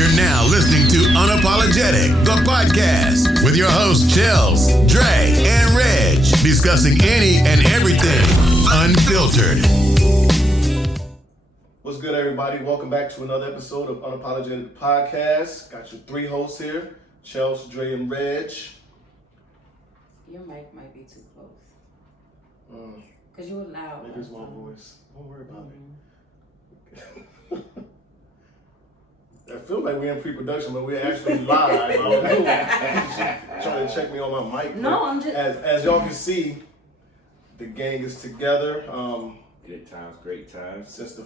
You're now listening to Unapologetic, the podcast, with your hosts, Chels, Dre, and Reg, discussing any and everything unfiltered. What's good, everybody? Welcome back to another episode of Unapologetic Podcast. Got your three hosts here, Chels, Dre, and Reg. Your mic might be too close. Because you were loud. It is my voice. Don't worry about it. I feel like we're in pre-production, but we're actually live. I don't know. Trying to check me on my mic. No, I'm just... As y'all can see, the gang is together. Good times, great times. Since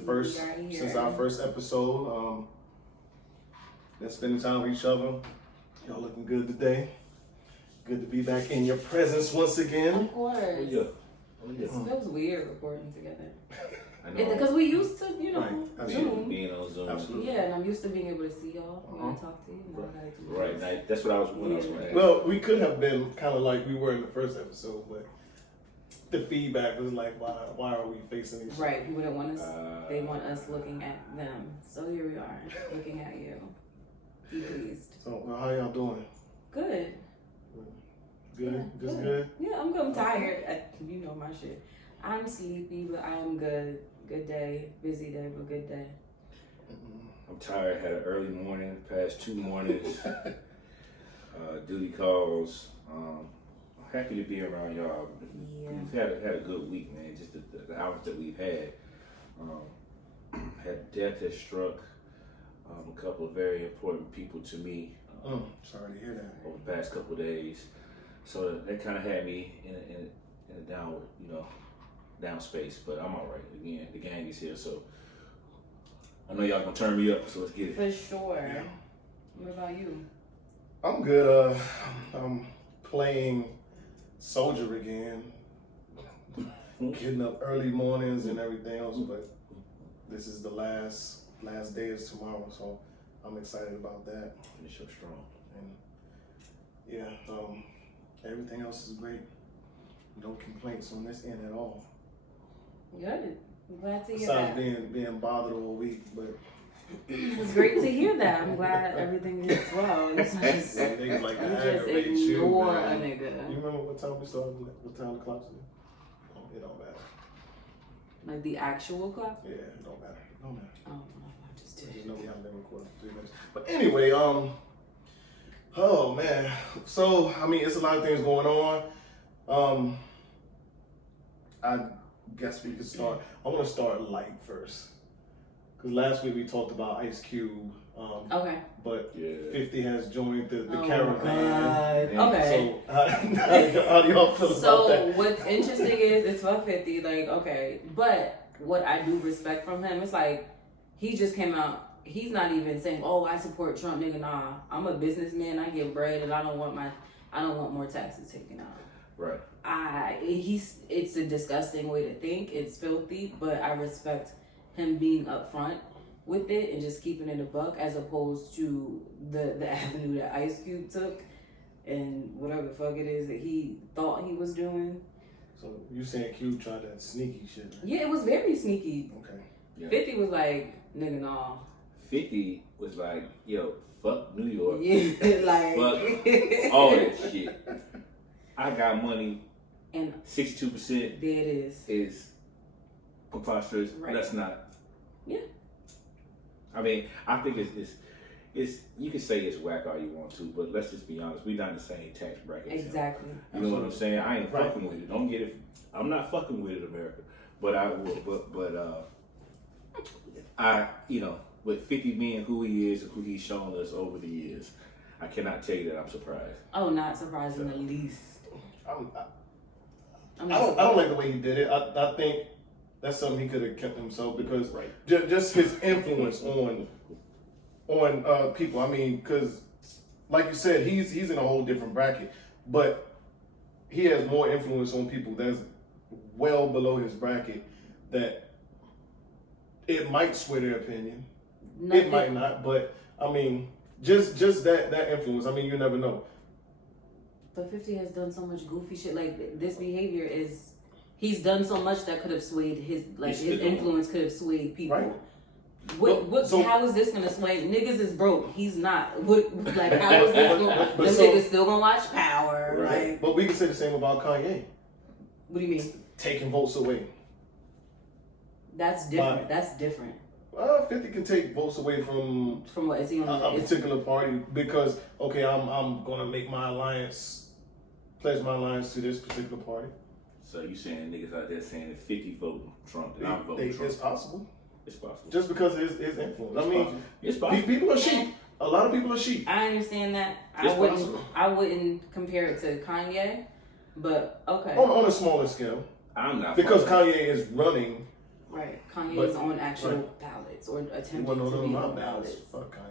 our first episode, been spending time with each other. Y'all looking good today. Good to be back in your presence once again. Of course. Oh, yeah. It feels weird recording together. I know. Because we used to, Right. Zoom. Being on Zoom. Absolutely. Yeah, and I'm used to being able to see y'all when I talk to you. Now I gotta do Right. this. Now, that's what I was wondering. Well, we could have been kind of like we were in the first episode, but the feedback was like, why are we facing these? Right, people don't want us, they want us looking at them. So here we are, looking at you. Be pleased. So, how y'all doing? Good. Good? Yeah, Just good? Yeah, I'm good. I'm tired. You know my shit. I'm sleepy, but I'm good. Good day. Busy day, but good day. I'm tired. Had an early morning, past 2 mornings. Duty calls. I'm happy to be around y'all. Yeah. We've had a good week, man. Just the hours that we've had. Death has struck a couple of very important people to me. Sorry to hear that. Over the past couple of days. So that kind of had me in a downward, down space, but I'm all right. Again, the gang is here, so I know y'all gonna turn me up, so let's get it. For sure. Yeah. What about you? I'm good. I'm playing Soldier again. Getting up early mornings and everything else, but this is the last day is tomorrow, so I'm excited about that. Finish up strong. And yeah, everything else is great. No complaints on this end at all. Good. I'm glad to hear Besides that. being bothered all week, but It's great to hear that. I'm glad everything is well. It's just, niggas like to you just aggravate you, ignore a man. nigga. You remember what time we started? What time the clock's in? It don't matter. Like the actual clock? Yeah, it don't matter. It don't matter. Oh, no, I just You did. know we haven't been recording for 3 minutes. But anyway, oh man. So I mean, it's a lot of things going on. I guess we could start. I want to start light first, because last week we talked about Ice Cube. Okay. But Yeah. 50 has joined the Oh, caravan. God. Okay. So how do y'all feel about So that? what's interesting is it's fuck 50, like, okay. But what I do respect from him, it's like he just came out, he's not even saying, oh, I support Trump, nigga. Nah. I'm a businessman, I get bread and I don't want more taxes taken out. Right. It's a disgusting way to think. It's filthy, but I respect him being upfront with it and just keeping it a buck, as opposed to the avenue that Ice Cube took and whatever the fuck it is that he thought he was doing. So you saying Cube tried that sneaky shit? Right? Yeah, it was very sneaky. Okay. Yeah. 50 was like, nigga, nah. 50 was like, yo, fuck New York. Yeah, like Fuck all that shit. I got money. And 62% there it is preposterous. Right. That's not. Yeah. I mean, I think it's you can say it's whack all you want to, but let's just be honest. We're not in the same tax bracket. exactly. You know what I'm saying? I ain't Right. fucking with it. Don't get it. I'm not fucking with it, America. But with 50 being who he is and who he's shown us over the years, I cannot tell you that I'm surprised. Oh, not surprised in the least. I don't like the way he did it. I think that's something he could have kept himself, because Right. just his influence on people. I mean, because like you said, he's in a whole different bracket, but he has more influence on people that's well below his bracket, that it might sway their opinion. It might not, but I mean, just that influence. I mean, you never know. But 50 has done so much goofy shit. Like, this behavior he's done so much that could have swayed his He's still doing influence could have swayed people. Right. How is this gonna sway? Niggas is broke. He's not. Like, how is this gonna? Them so- niggas still gonna watch Power. Right. Like, But we can say the same about Kanye. what do you mean? Taking votes away. That's different. That's different. 50 can take votes away from From what is he on? a particular party because, okay, I'm going to make my alliance, pledge my alliance to this particular party. So you saying niggas out there saying if 50 vote Trump, then I'm voting Trump. It's possible. It's possible. Just because of his influence. I mean, it's possible. people are sheep. A lot of people are sheep. I understand that. It's possible. I wouldn't compare it to Kanye, but okay. On a smaller scale. I'm not. Because fucking- Kanye is running. Right. Kanye But- is on actual right. ballots or He attempting wasn't to on be my on ballots. ballots. Fuck Kanye.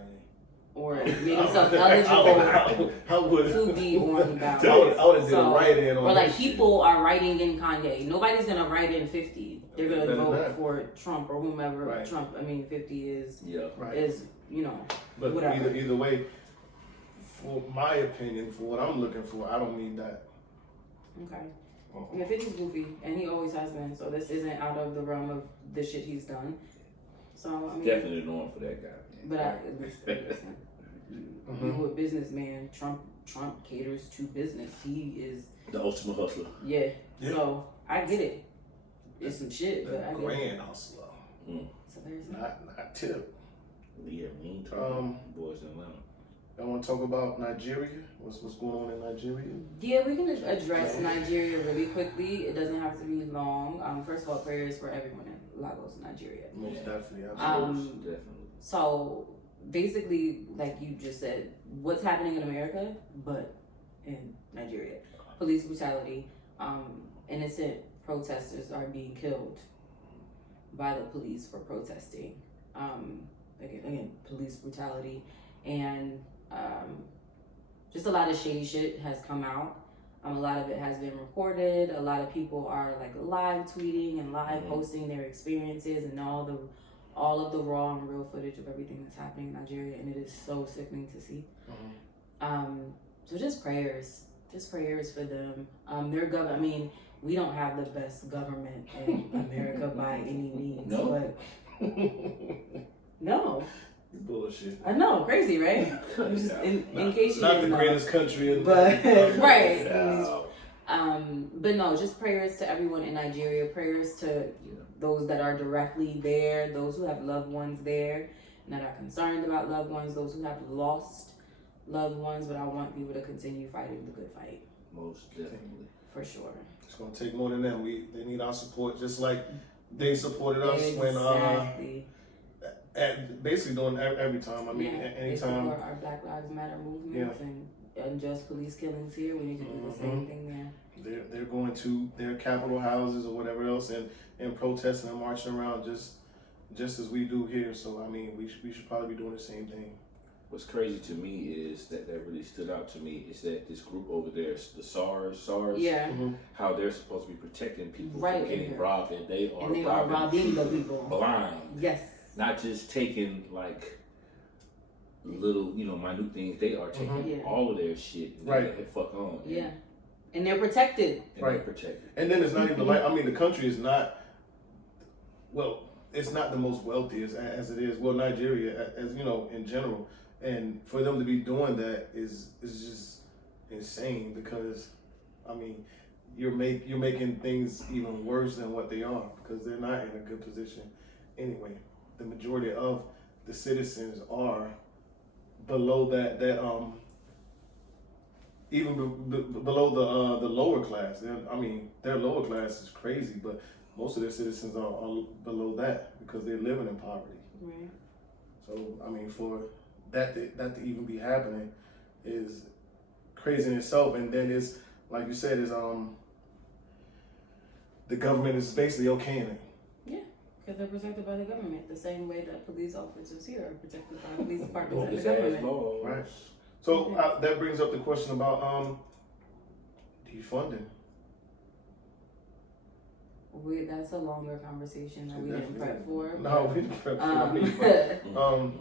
Or made himself eligible How would to be on ballots. I would have did a write-in on or like that people are writing in Kanye. Nobody's gonna write in 50. They're gonna Better vote not. for Trump or whomever Right. Trump. I mean, 50 is Yeah. Right. is But whatever. either way, for my opinion, for what I'm looking for, I don't need that. Okay. Yeah, 50's goofy, and he always has been. So this isn't out of the realm of the shit he's done. So I mean, Definitely known for that guy. Man. but listen, you a businessman. Trump caters to business. He is The ultimate hustler. yeah. Yeah. So I get it. It's some shit, but I The get it. grand hustler, So there's that. not Tip. Yeah, we ain't talking boys in Atlanta. I want to talk about Nigeria. What's going on in Nigeria? Yeah, we can address Nigeria really quickly. It doesn't have to be long. First of all, prayers for everyone in Lagos, Nigeria. Most definitely. Absolutely. Definitely. So basically, like you just said, what's happening in America, but in Nigeria, police brutality. Innocent protesters are being killed by the police for protesting. Again, police brutality and just a lot of shady shit has come out. A lot of it has been recorded. A lot of people are like live tweeting and live posting their experiences and all of the raw and real footage of everything that's happening in Nigeria, and it is so sickening to see. So just prayers for them. Their government. I mean, we don't have the best government in America by any means. No. But no, Bullshit. I know, crazy, right? Just in case you Not didn't the know. greatest country in But right. Yeah. But no, just prayers to everyone in Nigeria. Prayers to those that are directly there, those who have loved ones there, and that are concerned about loved ones, those who have lost loved ones. But I want people to continue fighting the good fight. Most definitely. For sure. It's gonna take more than that. They need our support, just like they supported us Exactly. at basically doing every time. I mean, They anytime. support our Black Lives Matter movements and unjust police killings here. We need to do the same thing there. They're going to their capital houses or whatever else and protesting and marching around just as we do here. So I mean, we should probably be doing the same thing. What's crazy to me is that really stood out to me is that this group over there, the SARS, Yeah. how they're supposed to be protecting people Right, from getting and robbed, and they are And they are robbing the people. blind. Yes. Not just taking like little, minute things. They are taking Yeah. all of their shit. And Right. They fuck on. Yeah. And they're protected. And Right. they're protected. And then it's not even like, I mean, the country is not, well, it's not the most wealthy as it is. Well, Nigeria, as you know, in general. And for them to be doing that is just insane because, I mean, you're making things even worse than what they are because they're not in a good position anyway. The majority of the citizens are below that even below the lower class. Their lower class is crazy, but most of their citizens are below that because they're living in poverty. Right. So I mean, for that to even be happening is crazy in itself. And then it's like you said, is the government is basically okaying it. Yeah. Because they're protected by the government, the same way that police officers here are protected by police departments and the government. Right. So that brings up the question about defunding. That's a longer conversation that we didn't prep for. No, we didn't prep for it.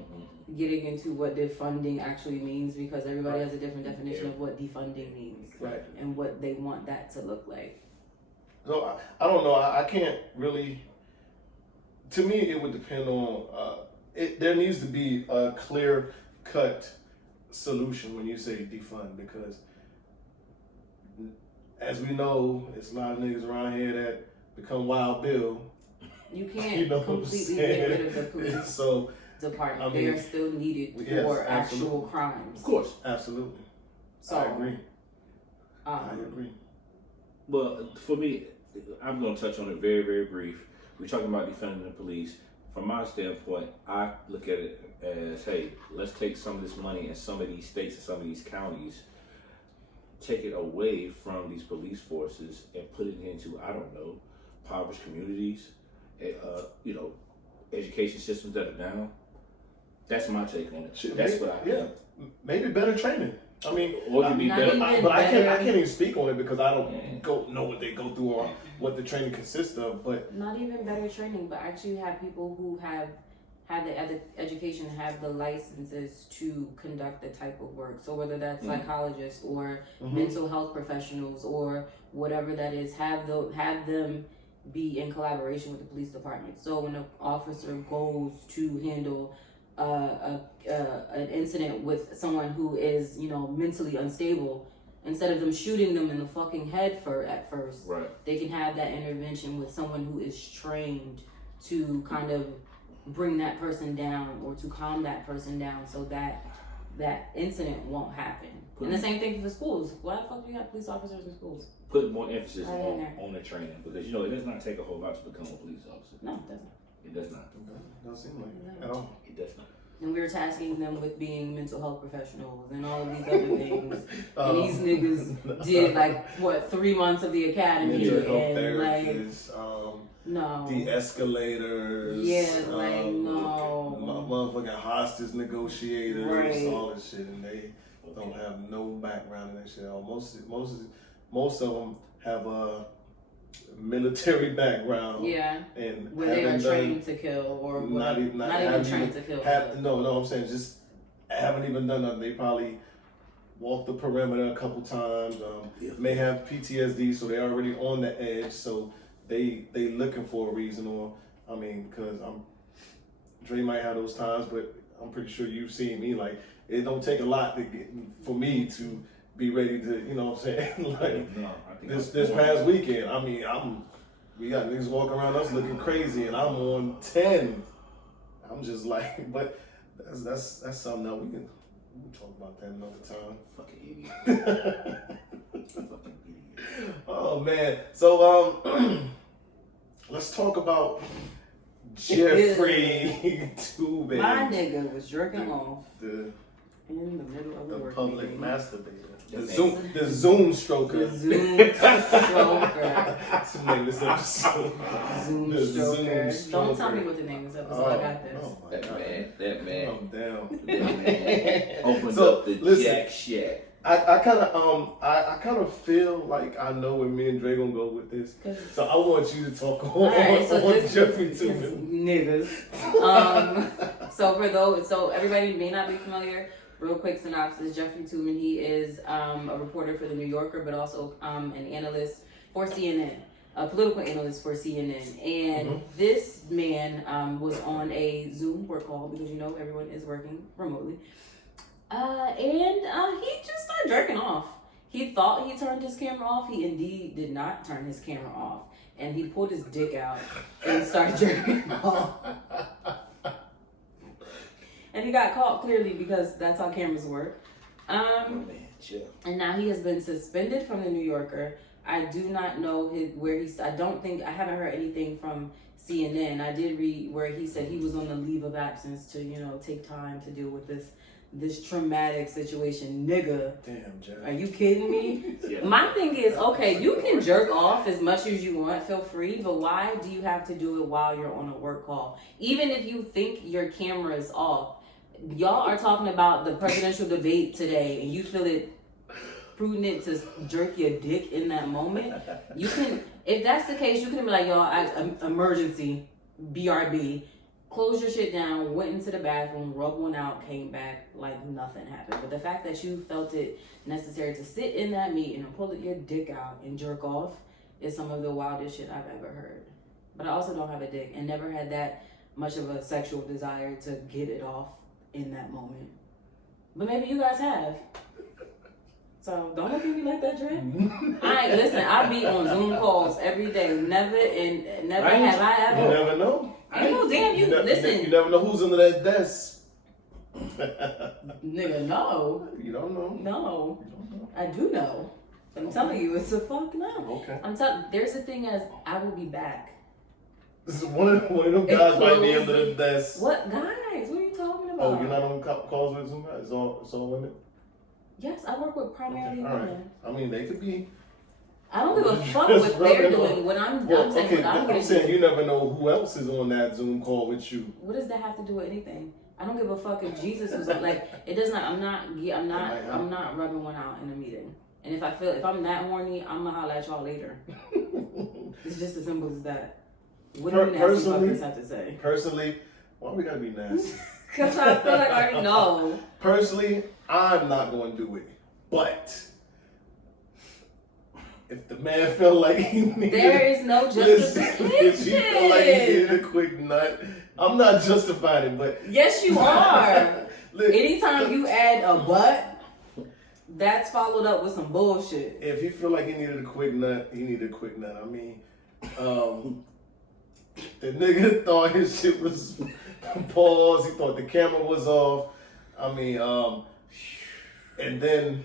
Getting into what defunding actually means because everybody has a different definition of what defunding means. Right. And what they want that to look like. So I don't know. I can't really. To me, it would depend on there needs to be a clear cut solution when you say defund, because as we know, it's a lot of niggas around here that become Wild Bill. You can't You know what I'm completely saying? get rid of the police So department. I mean, they are still needed yes, for actual absolutely. crimes. Of course. absolutely, So I agree. I Um, agree. Well, for me, I'm going to touch on it very, very brief. We're talking about defending the police. From my standpoint, I look at it as, hey, let's take some of this money in some of these states and some of these counties, take it away from these police forces and put it into, I don't know, impoverished communities, education systems that are down. That's my take on it. Shit, That's maybe, what I yeah, maybe better training. I mean, Or it could be Not better. even- but I can't better- even speak on it because I don't Yeah. know what they go through or what the training consists of. But not even better training, but actually have people who have had the education, have the licenses to conduct the type of work. So whether that's psychologists or mental health professionals or whatever that is, have them be in collaboration with the police department. So when an officer goes to handle an incident with someone who is, mentally unstable, instead of them shooting them in the fucking head at first, Right. they can have that intervention with someone who is trained to kind of bring that person down or to calm that person down so that that incident won't happen. And the same thing for the schools. Why the fuck do you have police officers in schools? Put more emphasis Right in there. on the training, because it does not take a whole lot to become a police officer. No, it doesn't. It does not. doesn't seem like it at all. It does not. And we were tasking them with being mental health professionals and all of these other things. And these niggas did 3 months of the academy Mental health and therapists, no. de-escalators, Yeah, no. motherfucking hostage negotiators, Right. all this shit, and they don't have no background in that shit. Most of them have a military background. Yeah. And Where they are haven't trained to kill or not even even trained to kill. No, I'm saying just haven't even done nothing. They probably walked the perimeter a couple times. May have PTSD, so they're already on the edge. So they looking for a reason, or because Dre might have those times, but I'm pretty sure you've seen me. Like, it don't take a lot for me to be ready to, you know what I'm saying? Like, No, I think this past weekend, we got niggas walking around us looking crazy, and I'm on 10. I'm just like, but that's something that we can talk about that another time. fucking idiot. Fucking idiot. Oh man, so let's talk about Jeffrey Toobin. My nigga was jerking off the in the middle of the work public meeting. masturbator. The Yes. Zoom stroker. The Zoom stroker. That's the name of this episode. Zoom The Zoom stroker. Don't tell stroker. me what the name is episode. I got this. Oh my God. That man I'm down. opens So, up the listen. Jack Shack. I kind of feel like I know where me and Dre gonna go with this. So I want you to talk on Jeffrey Toobin. Niggas. So everybody may not be familiar. Real quick synopsis: Jeffrey Toobin. He is a reporter for the New Yorker, but also an analyst for CNN, a political analyst for CNN. And this man was on a Zoom work call because everyone is working remotely. And he just started jerking off. He thought he turned his camera off. He indeed did not turn his camera off. And he pulled his dick out and started jerking off. And he got caught clearly because that's how cameras work. Man, chill. And now he has been suspended from the New Yorker. I do not know I haven't heard anything from CNN. I did read where he said he was on the leave of absence to, take time to deal with this traumatic situation. Nigga, Damn, Jeff. are you kidding me? Yeah. My thing is, okay, you can jerk off as much as you want, feel free, but why do you have to do it while you're on a work call? Even if you think your camera is off, y'all are talking about the presidential debate today, and you feel it prudent to jerk your dick in that moment. You can, if that's the case, you can be like, y'all, emergency, BRB. Close your shit down, went into the bathroom, rubbed one out, came back like nothing happened. But the fact that you felt it necessary to sit in that meeting and pull your dick out and jerk off is some of the wildest shit I've ever heard. But I also don't have a dick and never had that much of a sexual desire to get it off in that moment. But maybe you guys have. So don't look at me like that, Dre. Listen, I be on Zoom calls every day. Never have I ever. You never know. You listen. You never know who's under that desk. Nigga, no. You don't know. No. I do know. I'm telling you, it's a fuck no. Okay. There's a thing as I will be back. This is one of them guys might be under the desk. What guys? What are you talking about? Oh, you're not on calls with Zoom guys? It's all women? Yes, I work with primarily Okay, all women. right. I mean, they could be. I don't give a fuck what they're doing. When I'm saying you never know who else is on that Zoom call with you. What does that have to do with anything? I don't give a fuck if Jesus was on. Like, it does not. I'm not rubbing one out in a meeting. And if I'm that horny, I'm gonna holler at y'all later. It's just as simple as that. What do you nasty fuckers have to say? Personally, why we gotta be nasty? Because I feel like I already know. Personally, I'm not going to do it. But if the man felt like he needed, there is no justification. If he felt like he needed a quick nut, I'm not justifying it. But yes, you are. Look, anytime you add a but, that's followed up with some bullshit. If he feel like he needed a quick nut, he needed a quick nut. I mean, the nigga thought his shit was paused. He thought the camera was off. I mean, and then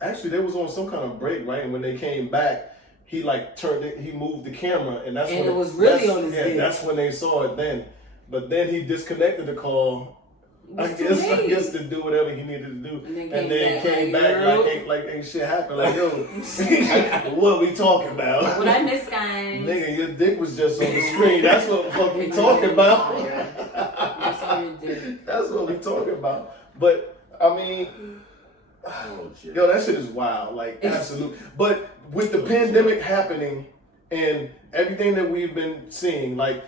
actually they was on some kind of break, right? And when they came back, he like turned it. He moved the camera, and that's when it was really on his dick. That's when they saw it then. But then he disconnected the call. I guess to do whatever he needed to do, and then came back like ain't shit happened. Like, yo, what we talking about? What I miss, guys? Nigga, your dick was just on the screen. That's what the fuck we talking about. That's what we talking about. But I mean, yo, that shit is wild. Like, absolute. But with the pandemic happening and everything that we've been seeing, like,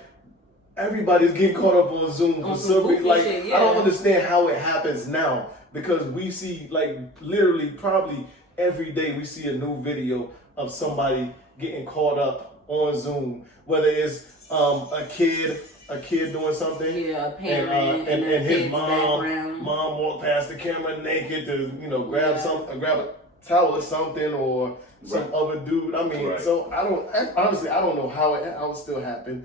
everybody's getting caught up on Zoom for some reason. Like, shit, yeah. I don't understand how it happens now, because we see, like, literally probably every day we see a new video of somebody getting caught up on Zoom, whether it's a kid doing something, a parent, and his mom walked past the camera naked to grab a towel or something, or some other dude. I mean, so I don't know how it still happened.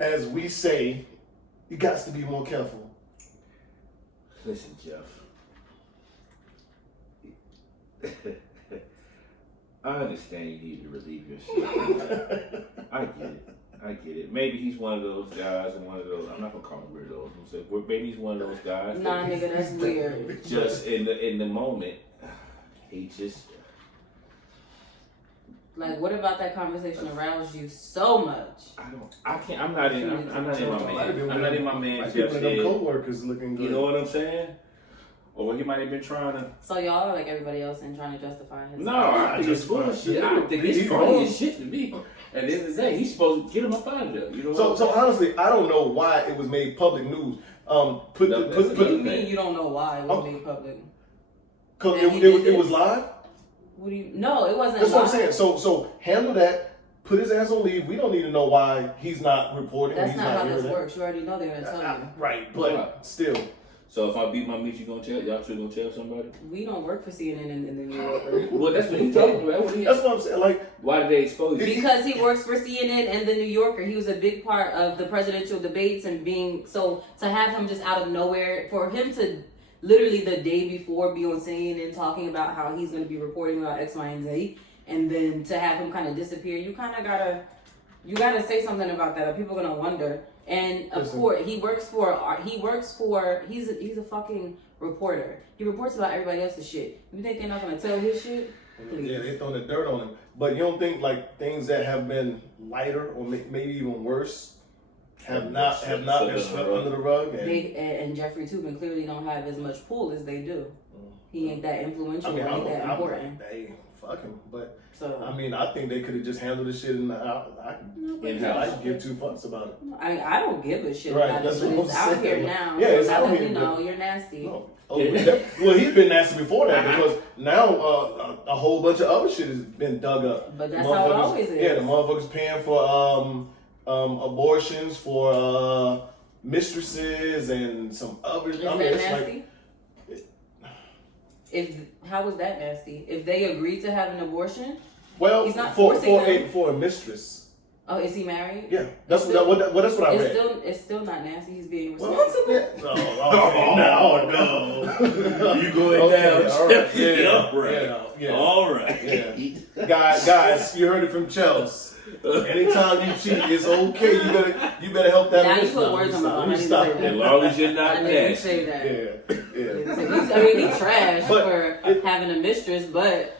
As we say, you got to be more careful. Listen, Jeff. I understand you need to relieve yourself. I get it. Maybe he's one of those guys, and one of those. I'm not gonna call him weirdos. I'm saying, maybe he's one of those guys. Nah, nigga, that's weird. Just in the moment, he just. Like, what about that conversation aroused you so much? I'm not in my man's Jeff's head. Co-workers looking good. You know what I'm saying? Or he might have been trying to. So y'all are like everybody else and trying to justify his. No, I think it's bullshit. I think it's funny as shit to me. At the end of the day, he's supposed to get him up out of there. You know. So honestly, I don't know why it was made public news. What do you mean you don't know why it was made public? Because it was live. What do you? No, it wasn't. That's what I'm saying. So handle that. Put his ass on leave. We don't need to know why he's not reporting. That's not how this works. You already know they're gonna tell you. Right, but still. So if I beat my meat, you gonna tell? Y'all two gonna tell somebody? We don't work for CNN and the New Yorker. Well, that's what he's talking about. That's what I'm saying. Like, why did they expose you? Because he works for CNN and the New Yorker. He was a big part of the presidential debates and to have him just out of nowhere, for him to literally the day before be on CNN talking about how he's going to be reporting about X, Y, and Z, and then to have him kind of disappear, you kind of gotta say something about that, or people are gonna wonder. And of course, he's a fucking reporter. He reports about everybody else's shit. You think they're not gonna tell his shit? Please. Yeah, they throwing the dirt on him. But you don't think like things that have been lighter or maybe even worse have not been swept under the rug? And Jeffrey Toobin clearly don't have as much pull as they do. He ain't that influential. He ain't that important. Hey, fuck him. But so I mean, I think they could have just handled the shit, and I give two fucks about it. I don't give a shit right, about that's it, but what it's I'm out saying. here now. Yeah, it's out here. You know, you're nasty. No. Well, he's been nasty before that, because now a whole bunch of other shit has been dug up. But that's how it always is. Yeah, the motherfuckers paying for abortions for mistresses and some other. Is that nasty? How was that nasty? If they agreed to have an abortion, well, he's not for forcing a mistress. Oh, is he married? Yeah, that's what I read. It's still not nasty. He's being Well, responsible. No. You going Okay, down? all right, yeah. All right. Yeah. Guys, you heard it from Chelsea. Anytime you cheat, it's okay. You better help that. Now you put words on my mouth. I didn't say that. As long as you're not I didn't nasty. say that. Yeah. I mean, he's trash for having a mistress, but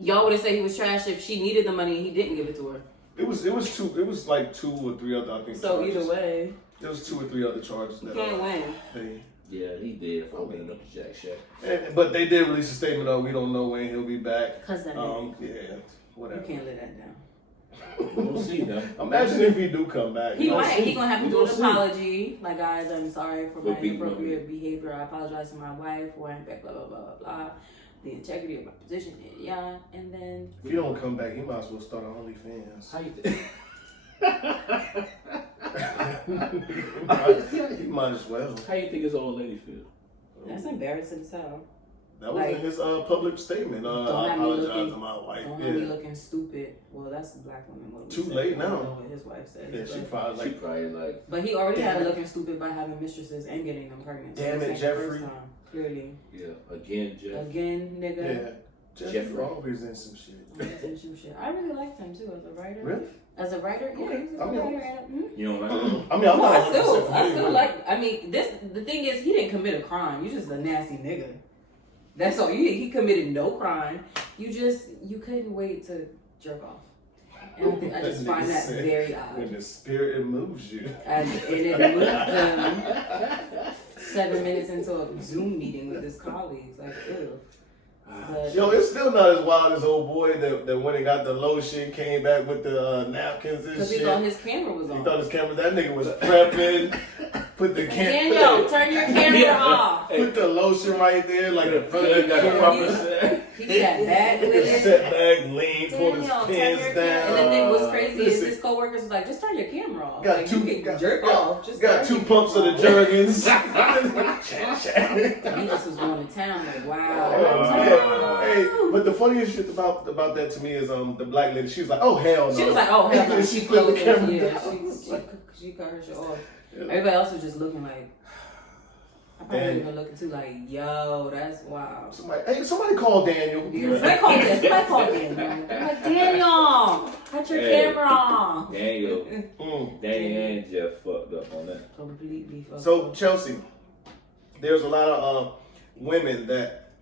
y'all would have said he was trash if she needed the money and he didn't give it to her. It was like 2 or 3 other, I think. So charges. either way, There was 2 or 3 other charges. you can't win. Yeah, he did for opening up the Jack Shack. But they did release a statement of we don't know when he'll be back. Cause that nigga. Yeah, whatever. You can't let that down. We'll see now. Imagine if he do come back. He you know? might. He gonna have to We do an gonna see. apology. Like, guys, I'm sorry for my But people- inappropriate behavior. I apologize to my wife for why I'm back. Blah blah blah blah blah. The integrity of my position. Yeah, and then. If he don't come back, he might as well start an OnlyFans. How you think? He might as well. How you think his old lady feel? That's embarrassing as hell. That was in his public statement. I Don't have me apologize looking- to my wife. Don't have me looking stupid. Well, that's black women. What we Too say. late I don't now. know what his wife says. Yeah, she but- probably She like, probably like, But he already had her looking stupid by having mistresses and getting them pregnant. Damn this it, ain't the first Jeffrey. time, clearly. yeah, again, Jeff. Again, nigga. yeah. Jeffrey Jeffrey. always in some shit. He's in some shit. I really liked him too as a writer. Really? As a writer, yeah, Okay. he's a I mean, writer. And, You don't like I mean, I'm No, not I 100% still familiar with like. I mean, the thing is, he didn't commit a crime. You just a nasty nigga. That's all. He committed no crime. You couldn't wait to jerk off. And I just find that very When odd. the spirit moves you. And it moved him 7 minutes into a Zoom meeting with his colleagues. Like, ew. But, Yo, it's still not as wild as old boy that when he got the lotion, came back with the napkins and because shit. he thought his camera was He on. thought his camera, that nigga was prepping, put the Daniel, turn your camera off. put the lotion right there, like in front of the got the camera. proper He sat back with it. Set back, lean, pulled his Daniel, turn your pants camera. And the down. thing was crazy is Listen. his coworkers was like, just turn your camera off. Got Like, two, you can jerk off. Just got turn 2 your pumps of the camera Jergens. off. He just was going to town like, wow. Hey, but the funniest shit about that to me is the black lady. She was like, "Oh hell no." She was like, oh, hell no. She put the closed camera it. Yeah, down. she cut her shit off. Everybody else was just looking like, I probably Dang. even looking too like, yo, that's wild. Somebody call Daniel. Somebody called Daniel. I'm like, Daniel, cut your Hey. camera off. Daniel, Mm. Danny and Jeff fucked up on that. Completely fucked So up. Chelsea, there's a lot of women that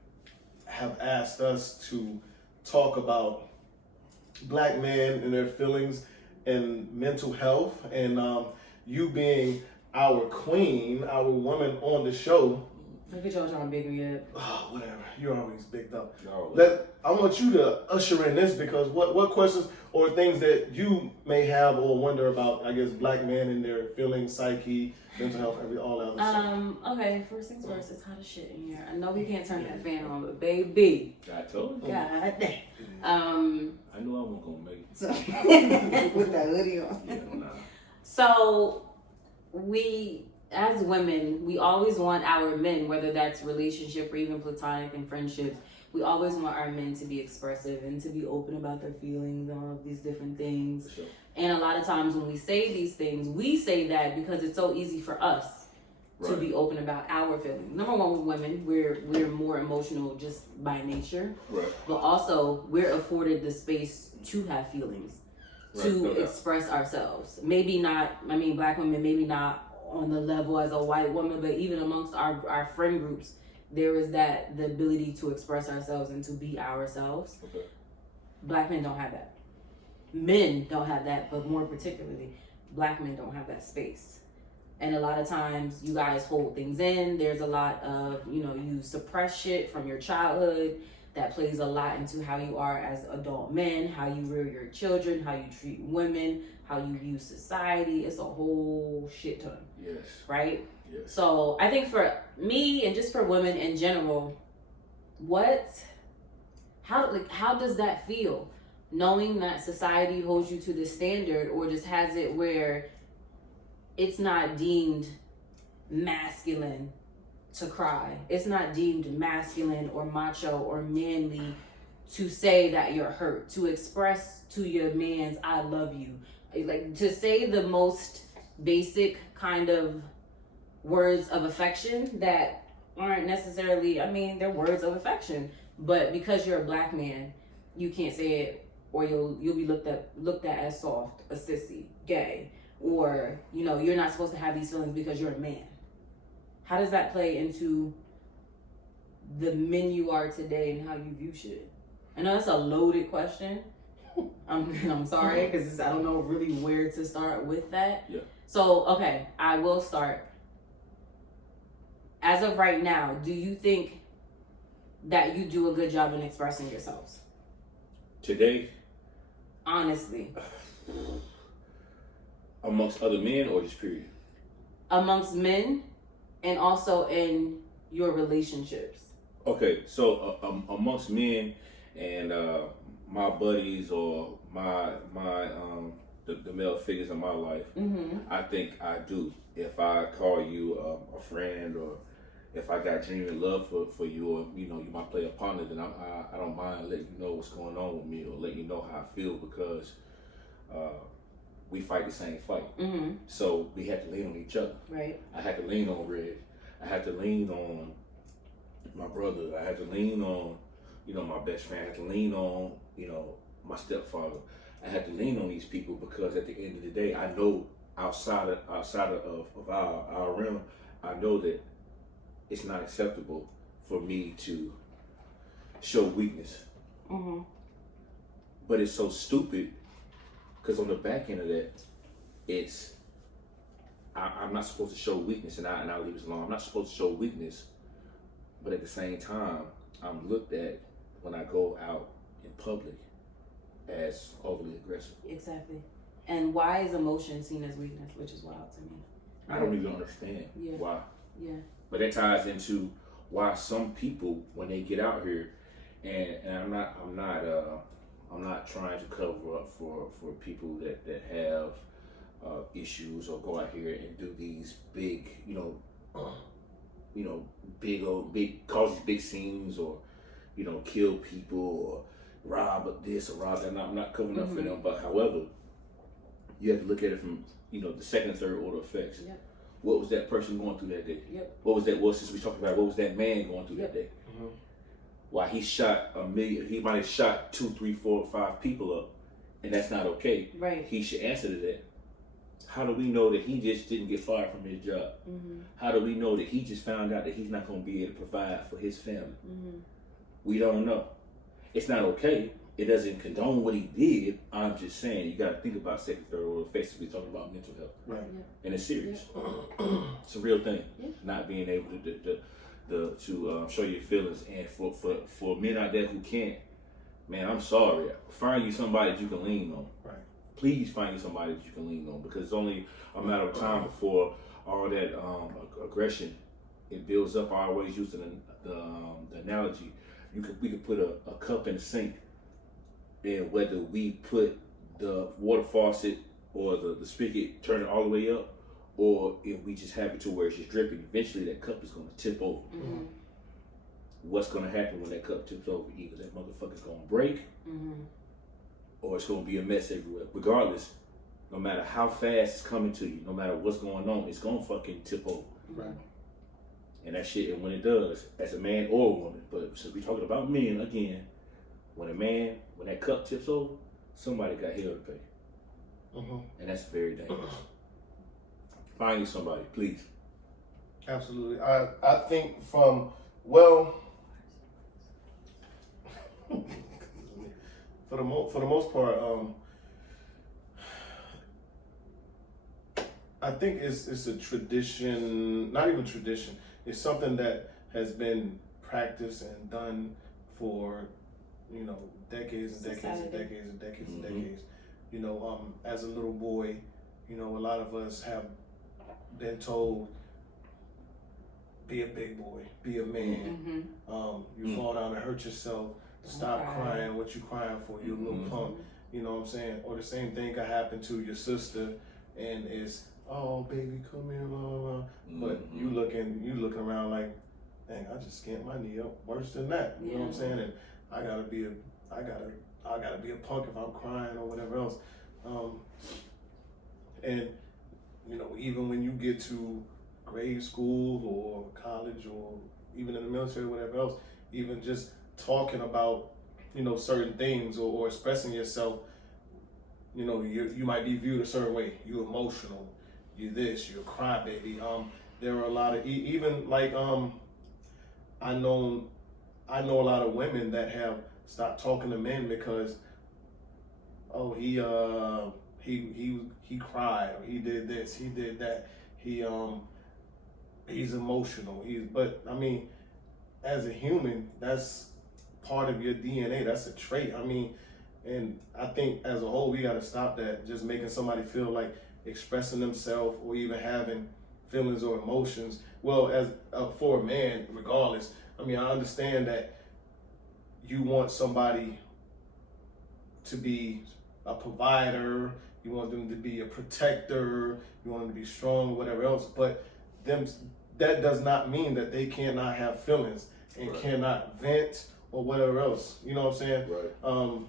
have asked us to talk about black men and their feelings and mental health, and you being our queen, our woman on the show. Look at y'all trying to big me up. Oh, whatever. You're always bigged up. No, I want you to usher in this because what questions or things that you may have or wonder about, I guess, black men and their feelings, psyche, mental health, all that other stuff. Okay, first things first, it's hot as shit in here. I know we can't turn that fan on, but baby, I told you. god damn. I knew I wasn't gonna make it. So, with that hoodie on. Yeah, nah. So, we, as women, we always want our men, whether that's relationship or even platonic and friendships, we always want our men to be expressive and to be open about their feelings and all of these different things. For sure. And a lot of times when we say these things, we say that because it's so easy for us to Right. be open about our feelings. Number one, with women, we're more emotional just by nature, Right. but also we're afforded the space to have feelings, Right, to no doubt. express ourselves. Maybe not, I mean, black women, maybe not on the level as a white woman, but even amongst our friend groups, there is that, the ability to express ourselves and to be ourselves. Okay. Black men don't have that. Men don't have that, but more particularly, black men don't have that space. And a lot of times you guys hold things in. There's a lot of, you suppress shit from your childhood that plays a lot into how you are as adult men, how you rear your children, how you treat women, how you view society. It's a whole shit ton, Yes. right? Yes. So I think for me and just for women in general, how does that feel? knowing that society holds you to the standard or just has it where it's not deemed masculine to cry. It's not deemed masculine or macho or manly to say that you're hurt, to express to your mans, I love you. Like, to say the most basic kind of words of affection that aren't necessarily, I mean, they're words of affection, but because you're a black man, you can't say it, or you'll be looked at as soft, a sissy, gay, or, you know, you're not supposed to have these feelings because you're a man. How does that play into the men you are today and how you view shit? I know that's a loaded question. I'm sorry, because I don't know really where to start with that. Yeah. So, okay, I will start. As of right now, do you think that you do a good job in expressing yourselves? Today, Honestly. amongst other men or just period? Amongst men and also in your relationships. Okay, so amongst men and my buddies or the male figures in my life, I think I do. If I call you a friend, or if I got genuine love for you, or you know you might play a partner, then I don't mind letting you know what's going on with me, or let you know how I feel, because we fight the same fight. So we have to lean on each other. Right. I had to lean on Red. I had to lean on my brother. I had to lean on, you know, my best friend. I had to lean on, you know, my stepfather. I had to lean on these people, because at the end of the day, I know outside of our realm, I know that it's not acceptable for me to show weakness. But it's so stupid, because on the back end of that, it's I'm not supposed to show weakness, and I'll leave it alone. I'm not supposed to show weakness, but at the same time, I'm looked at when I go out in public as overly aggressive. Exactly. And why is emotion seen as weakness, which is wild to me? I don't even understand why. Yeah. But that ties into why some people, when they get out here, and I'm not trying to cover up for people that have issues, or go out here and do these big, big cause these big scenes, or kill people, or rob this or rob that. I'm not covering up for them, but however, you have to look at it from the second and third order effects. Yep. What was that person going through that day? Yep. What was that? Well, since we talked about, what was that man going through that day? Why he shot he might have shot 2, 3, 4, 5 people up, and that's not okay. Right. He should answer to that. How do we know that he just didn't get fired from his job? How do we know that he just found out that he's not going to be able to provide for his family? We don't know. It's not okay. It doesn't condone what he did. I'm just saying, you got to think about second, third order effects. We're talking about mental health. Right. Yeah. And it's serious. It's a real thing. Yeah. Not being able to show your feelings. And for men out there who can't, man, I'm sorry. Find you somebody that you can lean on. Right. Please find you somebody that you can lean on, because it's only a matter of time before all that aggression, it builds up. I always use the analogy. We could put a cup in the sink, and whether we put the water faucet or the spigot, turn it all the way up, or if we just have it to where it's just dripping, eventually that cup is going to tip over. What's going to happen when that cup tips over? Either that motherfucker's going to break, or it's going to be a mess everywhere. Regardless, no matter how fast it's coming to you, no matter what's going on, it's going to fucking tip over. Right. And that shit, and when it does, as a man or a woman, but since we're talking about men again, when that cup tips over, somebody got hell to pay. And that's very dangerous. Find you somebody, please. Absolutely. I think for the most part, I think it's a tradition, not even tradition. It's something that has been practiced and done for, decades and decades and decades and decades and decades. As a little boy, a lot of us have been told, be a big boy, be a man. You fall down and hurt yourself, Stop Okay. crying. What you crying for? You little punk. You know what I'm saying? Or the same thing could happen to your sister, and it's, oh baby, come here, blah blah blah. But you looking around like, dang, I just skinned my knee up worse than that. You know what I'm saying? And I gotta be a punk if I'm crying or whatever else. And you know, even when you get to grade school or college or even in the military or whatever else, even just talking about, you know, certain things or expressing yourself, you know, you might be viewed a certain way. You emotional, you this, you're a crybaby. There are a lot of even like I know a lot of women that have stopped talking to men because, oh, he cried, or he did this, he did that, he's emotional. But I mean, as a human, that's part of your DNA. That's a trait. I mean, and I think as a whole, we got to stop that. Just making somebody feel like expressing themselves or even having feelings or emotions. Well, as for a man, regardless. I mean, I understand that you want somebody to be a provider. You want them to be a protector. You want them to be strong, whatever else. But that does not mean that they cannot have feelings and cannot vent or whatever else. You know what I'm saying? Right.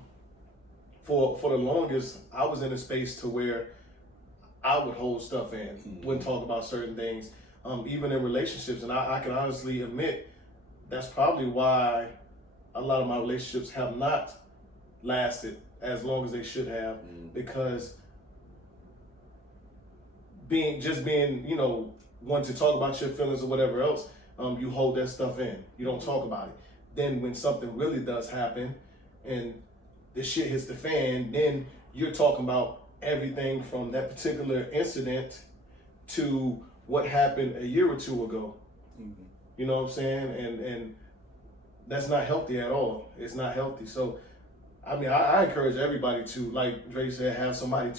For the longest, I was in a space to where I would hold stuff in, wouldn't talk about certain things, even in relationships. And I can honestly admit that's probably why a lot of my relationships have not lasted as long as they should have, because being, you know, wanting to talk about your feelings or whatever else, you hold that stuff in. You don't talk about it. Then when something really does happen and the shit hits the fan, then you're talking about everything from that particular incident to what happened a year or two ago. You know what I'm saying? And that's not healthy at all. It's not healthy. So, I mean, I encourage everybody to, like Dre said, have somebody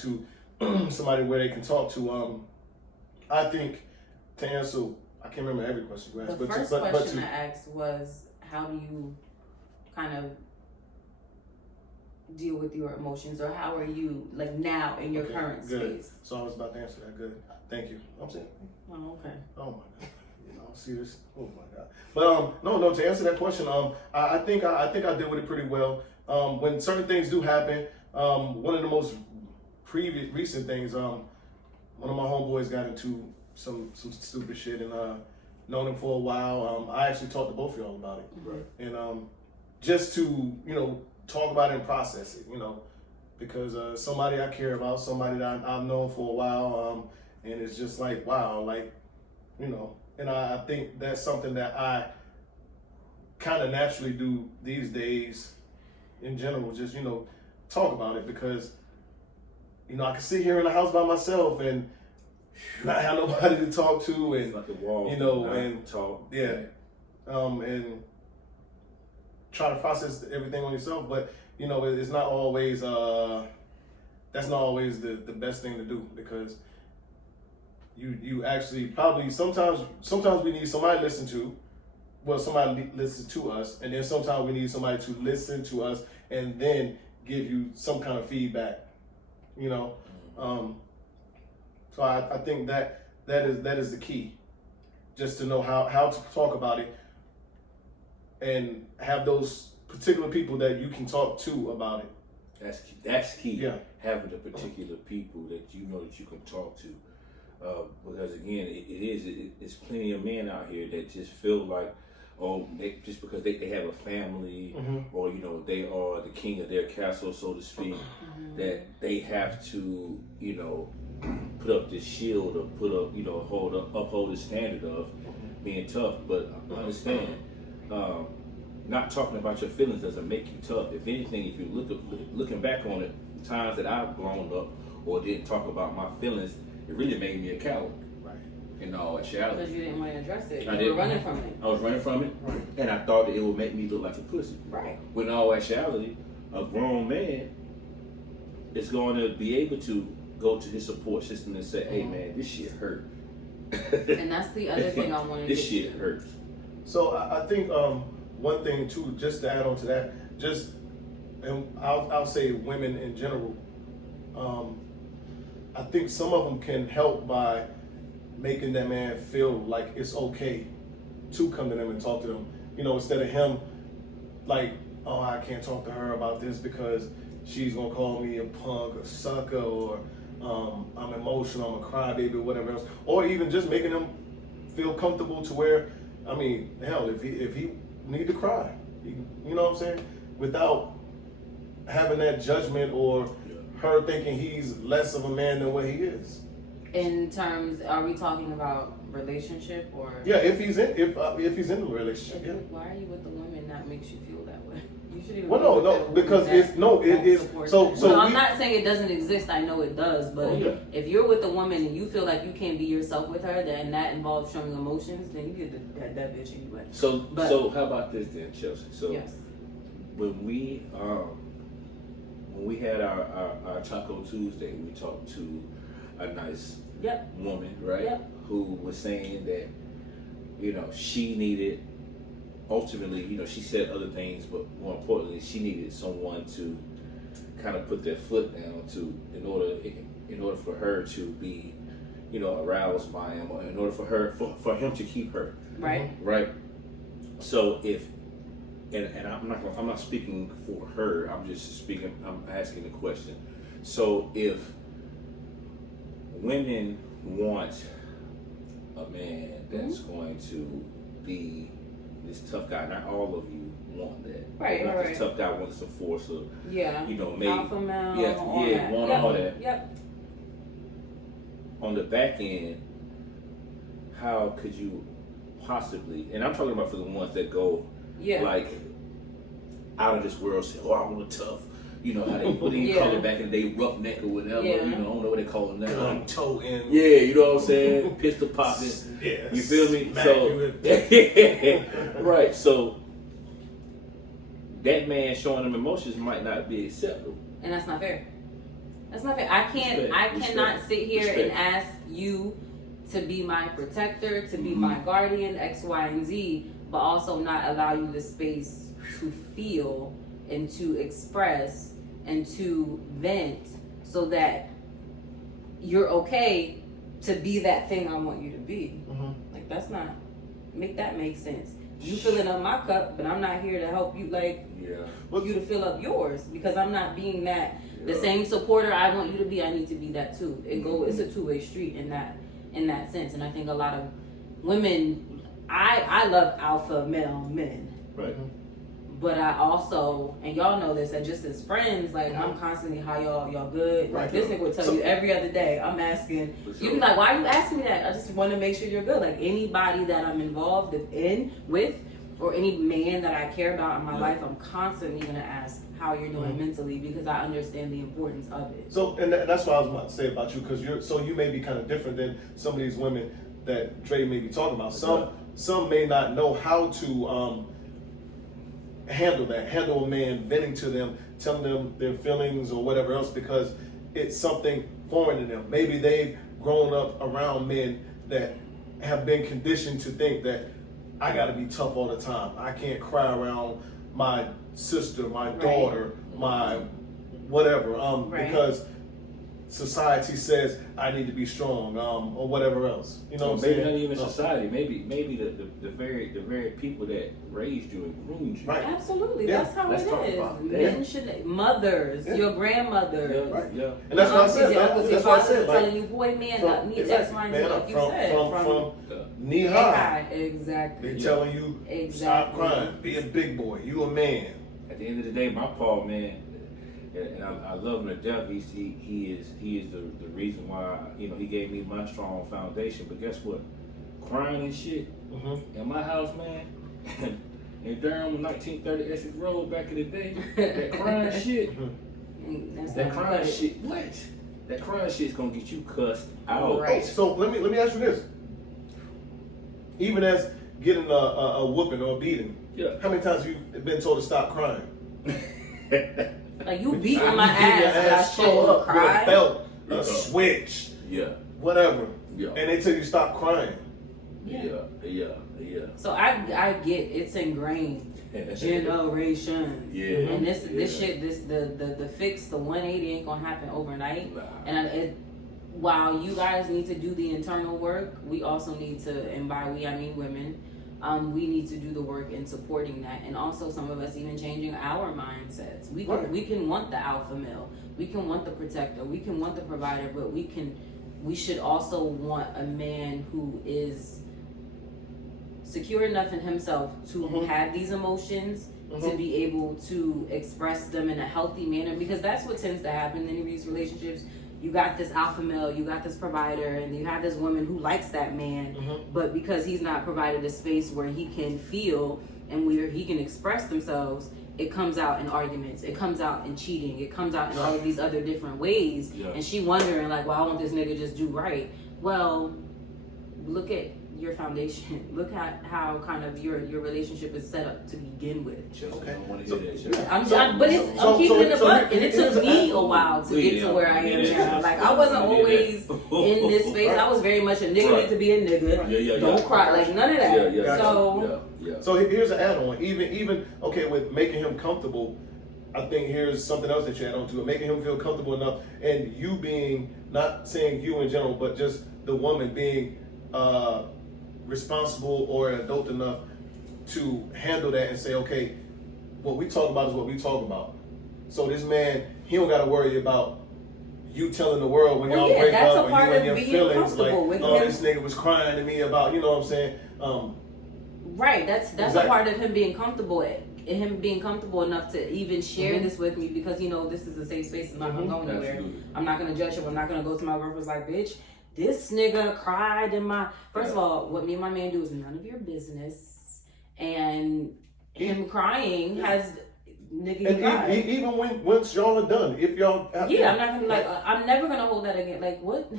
where they can talk to. I think, to answer, I can't remember every question you asked. The first question I asked was, how do you kind of deal with your emotions, or how are you like now in your current space? So I was about to answer that. Good. Thank you. I'm saying. Oh, okay. Oh my God. You know, see this. Oh my God. But no. To answer that question, I think I deal with it pretty well. When certain things do happen, one of the most recent things, one of my homeboys got into some stupid shit, and known him for a while. I actually talked to both of y'all about it, Right. and just to, you know, talk about it and process it, you know, because somebody I care about, somebody that I've known for a while, and it's just like, wow, like, you know, and I think that's something that I kind of naturally do these days in general, just, you know, talk about it, because, you know, I can sit here in the house by myself and not have nobody to talk to, and, Like the wall, you know, and talk. and try to process everything on yourself. But, you know, it's not always, that's not always the best thing to do, because you actually probably, sometimes we need somebody to listen to, well, somebody listen to us, and then sometimes we need somebody to listen to us and then give you some kind of feedback, you know. So I think that is the key, just to know how to talk about it and have those particular people that you can talk to about it. That's key. Yeah. Having the particular people that you know that you can talk to, because again, it's plenty of men out here that just feel like, oh, just because they have a family, or, you know, they are the king of their castle, so to speak, that they have to, you know, put up this shield, or put up, you know, uphold the standard of being tough. But I understand, not talking about your feelings doesn't make you tough. If anything, if you looking back on it, the times that I've grown up or didn't talk about my feelings, it really made me a coward. Right. In all actuality. Because you didn't want to address it. I You were running from it. I was running from it, Right. and I thought that it would make me look like a pussy. Right. When in all actuality, a grown man is going to be able to go to his support system and say, "Hey, man, this shit hurt." And that's the other thing I wanted to This shit hurts. So I think one thing too, just to add on to that, just, and I'll say women in general. I think some of them can help by making that man feel like it's okay to come to them and talk to them. You know, instead of him like, oh, I can't talk to her about this because she's gonna call me a punk, a sucker, or I'm emotional, I'm a crybaby, or whatever else. Or even just making them feel comfortable to where, I mean, hell, if he need to cry, you know what I'm saying? Without having that judgment or her thinking he's less of a man than what he is. In terms, are we talking about relationship or? Yeah, if he's in a relationship. Yeah. Why are you with the woman that makes you feel that way? You should even. Well, no, because it is so. No, I'm not saying it doesn't exist. I know it does, but if you're with a woman and you feel like you can't be yourself with her, then that involves showing emotions. Then you get that bitch anyway. So how about this then, Chelsea? So yes. when we had our Taco Tuesday, we talked to a nice woman, right? Yep. Who was saying that, you know, she needed, ultimately, you know, she said other things, but more importantly, she needed someone to kind of put their foot down in order for her to be, you know, aroused by him, or in order for him to keep her. Right. Right. So if, and I'm not speaking for her, I'm asking the question. So if women want a man that's going to be this tough guy, not all of you want that. Right, want right. This tough guy wants some force, or you know, maybe alpha male, want all that. Yep. On the back end, how could you possibly? And I'm talking about for the ones that go like out of this world, say, "Oh, I want a tough." You know how they put in color back in the day, roughneck or whatever. You know, I don't know what they call it now. Gun toting. Yeah, you know what I'm saying? Pistol popping. Yeah. You feel me? So right. So that man showing them emotions might not be acceptable. And that's not fair. That's not fair. I cannot sit here and ask you to be my protector, to be my guardian, X, Y, and Z, but also not allow you the space to feel and to express and to vent so that you're okay to be that thing I want you to be. Like, that's not, make that make sense. You filling up my cup, but I'm not here to help you, like, you to fill up yours, because I'm not being that. The same supporter I want you to be, I need to be that too. It's a two-way street in that sense. And I think a lot of women, I love alpha male men. Right. But I also, and y'all know this, that just as friends, like, I'm constantly, how y'all good? Like, this nigga would tell you every other day, I'm asking, you be like, why are you asking me that? I just want to make sure you're good. Like, anybody that I'm involved with, or any man that I care about in my life, I'm constantly going to ask how you're doing mentally, because I understand the importance of it. So, and that's what I was about to say about you, because you may be kind of different than some of these women that Dre may be talking about. Some may not know how to handle a man venting to them, telling them their feelings or whatever else, because it's something foreign to them. Maybe they've grown up around men that have been conditioned to think that I gotta be tough all the time. I can't cry around my sister, my daughter, my whatever, because society says I need to be strong, or whatever else. You know what I'm saying? Maybe not even society. Maybe the very people that raised you and groomed you. Right. Absolutely. Yeah. That's how Let's it talk is. about Men that. should, mothers, your grandmothers. And that's what I said. That's what I said. Like, telling you, boy, man up, knee, that's mine, like you said. From knee high. Exactly. They telling you, stop crying, be a big boy, you a man. At the end of the day, my Paul, man, and I love him to death. He is the reason why, you know, he gave me my strong foundation. But guess what? Crying and shit in my house, man. In Durham, 1930 Essex Road back in the day, that crying shit. That crying shit. What? That crying shit's gonna get you cussed out. Right. So let me ask you this. Even as getting a whooping or a beating, how many times have you been told to stop crying? Like, you beating my ass, and I show shouldn't up with cry. a belt, a switch, whatever, and they tell you stop crying. Yeah. So I get it's ingrained. Generations. Yeah. And this shit, the fix, the 180 ain't gonna happen overnight. Nah. And while you guys need to do the internal work, we also need to, and by we I mean women, we need to do the work in supporting that, and also some of us even changing our mindsets. We can want the alpha male, we can want the protector, we can want the provider, but we should also want a man who is secure enough in himself to have these emotions, to be able to express them in a healthy manner, because that's what tends to happen in these relationships. You got this alpha male, you got this provider, and you have this woman who likes that man, but because he's not provided a space where he can feel and where he can express themselves, it comes out in arguments, it comes out in cheating, it comes out in all of these other different ways, and she wondering like, well, I want this nigga to just do right. Well, look at your foundation. Look at how kind of your relationship is set up to begin with. Okay. I don't want to hear that shit. I'm keeping it a buck, and it took me a while to get to where I am now. Like, I wasn't always in this space. I was very much a nigga need to be a nigga. Don't cry, like none of that. So here's an add-on. Even okay, with making him comfortable, I think here's something else that you add on to it. Making him feel comfortable enough, and you being, not saying you in general, but just the woman being responsible or adult enough to handle that and say, okay, what we talk about is what we talk about. So this man, he don't got to worry about you telling the world when y'all break up, or you and your feelings like, oh, this nigga was crying to me about, you know what I'm saying? Right, that's a part of him being comfortable, him being comfortable enough to even share this with me, because this is a safe space. I'm not gonna go anywhere. Absolutely. I'm not gonna judge him. I'm not gonna go to my girlfriend's like, bitch, this nigga cried in my. First of all, what me and my man do is none of your business, and him crying has nigga. And even once y'all are done, if y'all have I'm not gonna I'm never gonna hold that again. Like what?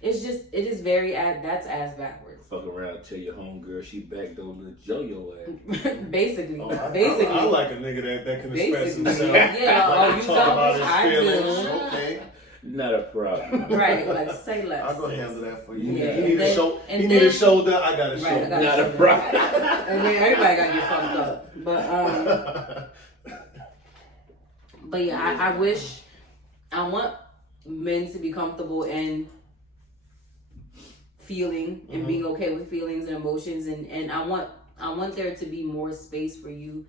It is very that's ass backwards. Fuck around, tell your homegirl she backdoor little yo-yo ass. Basically. I like a nigga that can express himself. Yeah, you talk about his feelings. do. Okay. Not a problem. Right, like say less. I'll go handle that for you. Yeah. He need a shoulder. He need a shoulder. I got a shoulder. Not a problem. And then everybody got to get fucked up. But yeah, I want men to be comfortable in feeling and being okay with feelings and emotions, and I want there to be more space for you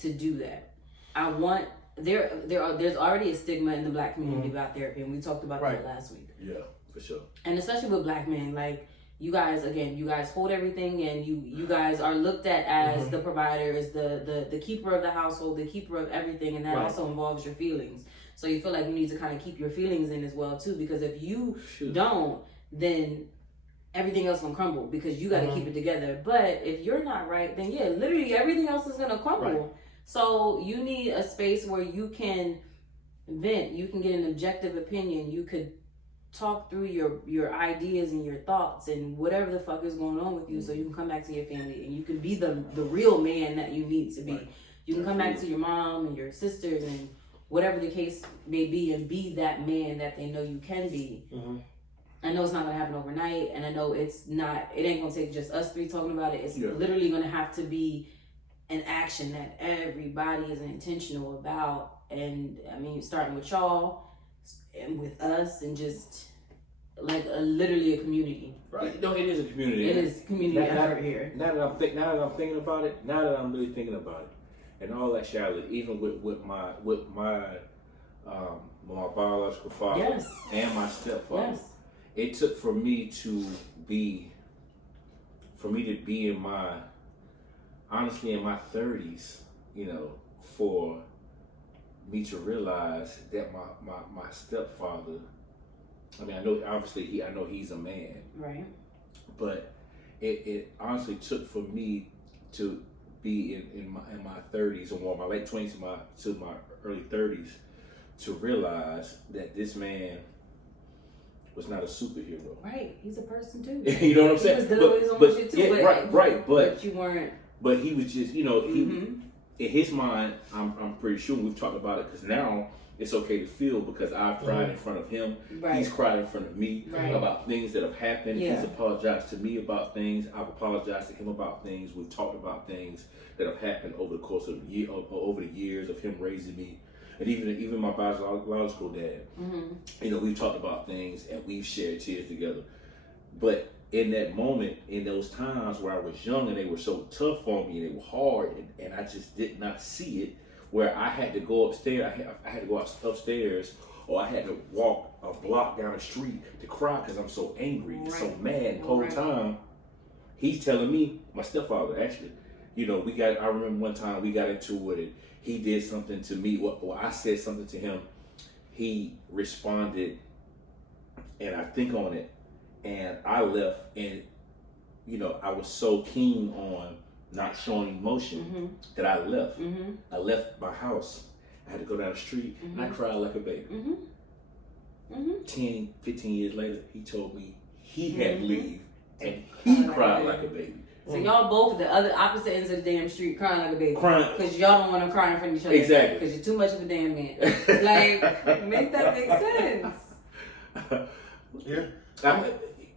to do that. I want there's already a stigma in the Black community about therapy, and we talked about that last week. Yeah, for sure. And especially with Black men, like you guys hold everything, and you guys are looked at as the provider, as the keeper of the household, the keeper of everything, and that also involves your feelings. So you feel like you need to kind of keep your feelings in as well too, because if you don't, then everything else gonna crumble, because you got to keep it together. But if you're not right, then literally everything else is gonna crumble. Right. So you need a space where you can vent, you can get an objective opinion, you could talk through your ideas and your thoughts and whatever the fuck is going on with you, so you can come back to your family and you can be the real man that you need to be. Right. You can come back to your mom and your sisters and whatever the case may be, and be that man that they know you can be. I know it's not gonna happen overnight, and I know it ain't gonna take just us three talking about it. It's literally gonna have to be an action that everybody is intentional about. And I mean, starting with y'all and with us, and just like literally a community. Right. No, it is a community. It is community effort here. Now that I'm thinking about it, now that I'm really thinking about it, and all that Charlotte, even with my biological father and my stepfather, it took for me to be in my, honestly, in my 30s, for me to realize that my stepfather, I mean, I know he's a man, right? But it honestly took for me to be in my 30s, or my late 20s to my early 30s, to realize that this man was not a superhero. Right, he's a person too. You know what I'm saying? He was dealing with his own shit too. But you weren't. But he was just, he in his mind, I'm pretty sure we've talked about it, because now it's okay to feel because I've cried in front of him. Right. He's cried in front of me Right. about things that have happened. Yeah. He's apologized to me about things. I've apologized to him about things. We've talked about things that have happened over the course of over the years of him raising me. And even my biological dad, you know, we've talked about things and we've shared tears together. But in that moment, in those times where I was young and they were so tough on me and they were hard and I just did not see it, where I had to go upstairs, I had to go upstairs, or I had to walk a block down the street to cry because I'm so angry and so mad the whole time. He's telling me, my stepfather actually, you know, I remember one time we got into it and he did something to me, or I said something to him. He responded, and I think on it, and I left, and you know, I was so keen on not showing emotion that I left. I left my house. I had to go down the street, and I cried like a baby. 10, 15 years later, he told me he had to leave, and he cried like a baby. So y'all both the other opposite ends of the damn street crying like a baby. Crying. Because y'all don't want to cry in front of each other. Exactly. Because you're too much of a damn man. Like, make that make sense. Yeah.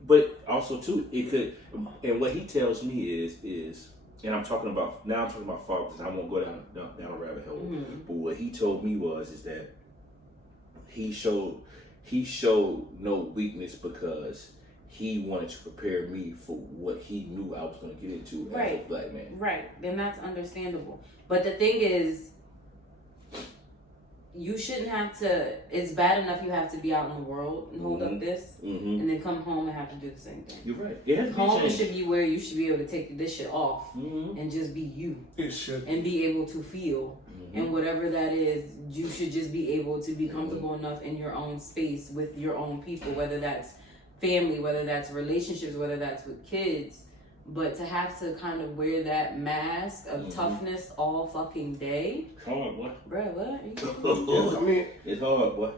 But also too, it could, and what he tells me is, and I'm talking about father because I won't go down a rabbit hole. But what he told me is that he showed no weakness because he wanted to prepare me for what he knew I was going to get into as a black man. Right, and that's understandable. But the thing is, you shouldn't have to. It's bad enough you have to be out in the world and hold up this, and then come home and have to do the same thing. You're right. Yeah, home should be where you should be able to take this shit off and just be you. It should. And be able to feel. And whatever that is, you should just be able to be comfortable enough in your own space with your own people, whether that's family, whether that's relationships, whether that's with kids. But to have to kind of wear that mask of toughness all fucking day. It's hard, boy. Bruh, what? Yeah, I mean, it's hard, boy.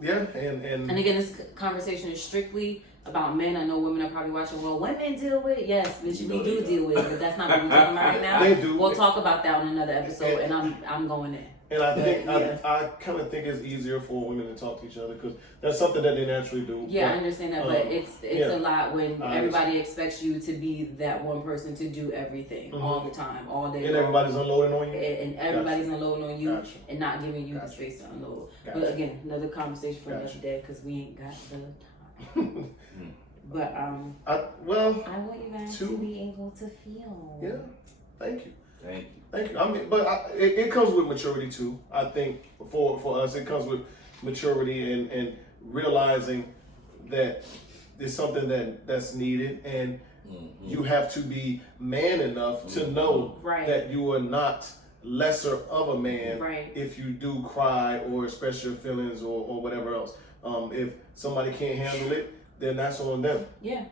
Yeah, and again, this conversation is strictly about men. I know women are probably watching, well, women deal with it. Yes, which we do deal with it, but that's not what we're talking about right now. They do. We'll talk about that on another episode, and I'm going in. And I think I kind of think it's easier for women to talk to each other because that's something that they naturally do. Yeah, but, I understand that, but it's a lot when everybody expects you to be that one person to do everything all the time, all day. And everybody's unloading on you. And everybody's unloading on you and not giving you the space to unload. But again, another conversation for another day because we ain't got the time. But I want you guys to be able to feel. Yeah, thank you. Thank you. I mean, but it comes with maturity too. I think for us, it comes with maturity and realizing that it's something that's needed, and you have to be man enough to know that you are not lesser of a man if you do cry or express your feelings or whatever else. If somebody can't handle it, then that's on them. Yeah.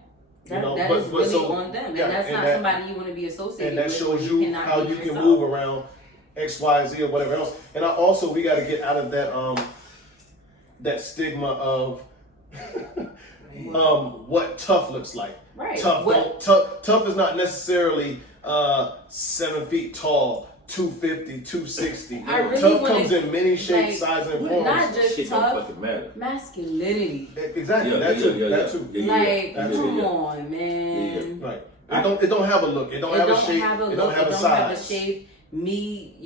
That is really on them, and that's not somebody you want to be associated with. And that shows you how you can move around X, Y, Z, or whatever else. And we got to get out of that stigma of what tough looks like. Right. Tough is not necessarily 7 feet tall, 250, 260. Tough comes in many shapes, sizes, and forms. Not just shit tough, don't fucking matter. Masculinity. Exactly. That too. Come on, man. Right. It don't have a look. It don't have a shape. It don't have a size. Me,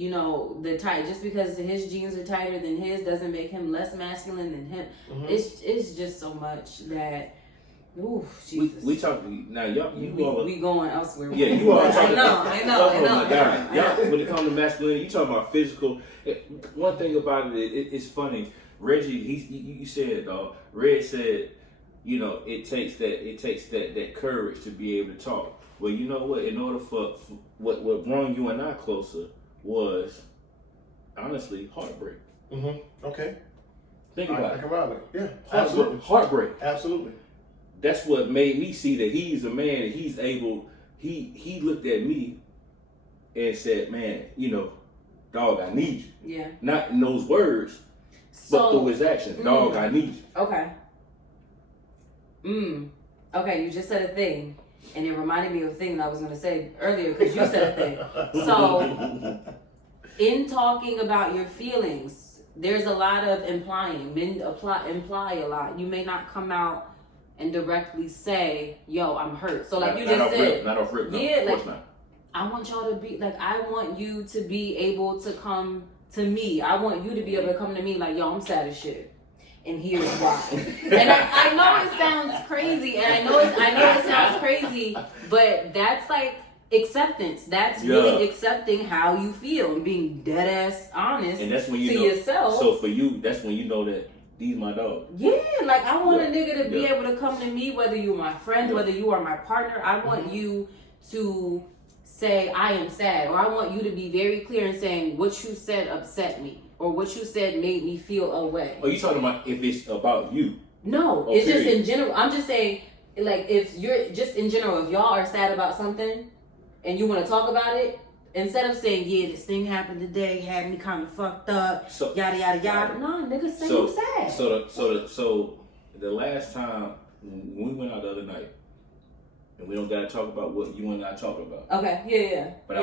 the tight. Just because his jeans are tighter than his doesn't make him less masculine than him. It's just so much that. Ooh, Jesus. We talking now, y'all. We going elsewhere. Yeah, you are. I know. Y'all, when it comes to masculinity, you talking about physical. One thing about it's funny. Reggie, you said, Red said, it takes that courage to be able to talk. Well, you know what? In order for what brought you and I closer was honestly heartbreak. Okay. Think about it. I can ride with it. Yeah. Absolutely. Heartbreak. Absolutely. That's what made me see that he's a man and he's able. He looked at me and said, "Man, dog, I need you." Yeah. Not in those words, but through his actions. Dog, I need you. Okay. Okay, you just said a thing, and it reminded me of a thing that I was going to say earlier because you said a thing. So, in talking about your feelings, there's a lot of implying. Men imply a lot. You may not come out and directly say, "Yo, I'm hurt." So like you just said, not off rip. No, yeah, of course like, not. I want y'all to be like, I want you to be able to come to me. I want you to be able to come to me like, "Yo, I'm sad as shit, and here's why." And I know it sounds crazy, and I know it sounds crazy, but that's like acceptance. That's really accepting how you feel and being dead ass honest And that's when you to know, yourself. So for you, that's when you know that these my dog. Yeah, like I want a nigga to be Yeah. able to come to me, whether you're my friend, whether you are my partner. I want you to say I am sad, or I want you to be very clear in saying what you said upset me, or what you said made me feel away. Are you talking about if it's about you? No, Oh, it's just period. in general. I'm just saying, like, if you're just in general, if y'all are sad about something and you want to talk about it, instead of saying, "Yeah, this thing happened today, had me kind of fucked up," So yada yada yada. No, nigga, say you sad. So the last time when we went out the other night, and we don't gotta talk about what you and I talked about. Okay, yeah. But yeah.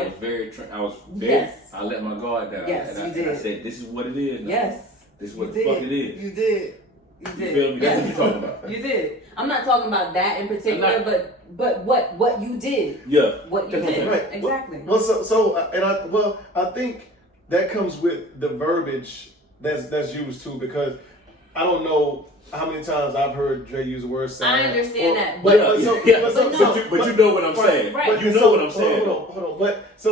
I was very, Yes. I let my guard down. Yes, and you I did. said, "This is what it is. Now. Yes. This is what You the fuck did. it is." You did. You You did. feel me? That's Yes. what you talking about. You did. I'm not talking about that in particular, I'm but what you did. Yeah. What you did. Right. Exactly. Well, I think that comes with the verbiage that's used too, because I don't know how many times I've heard Dre use the word sad. I understand that, But but- you know what I'm saying. Right. You know what I'm saying. Hold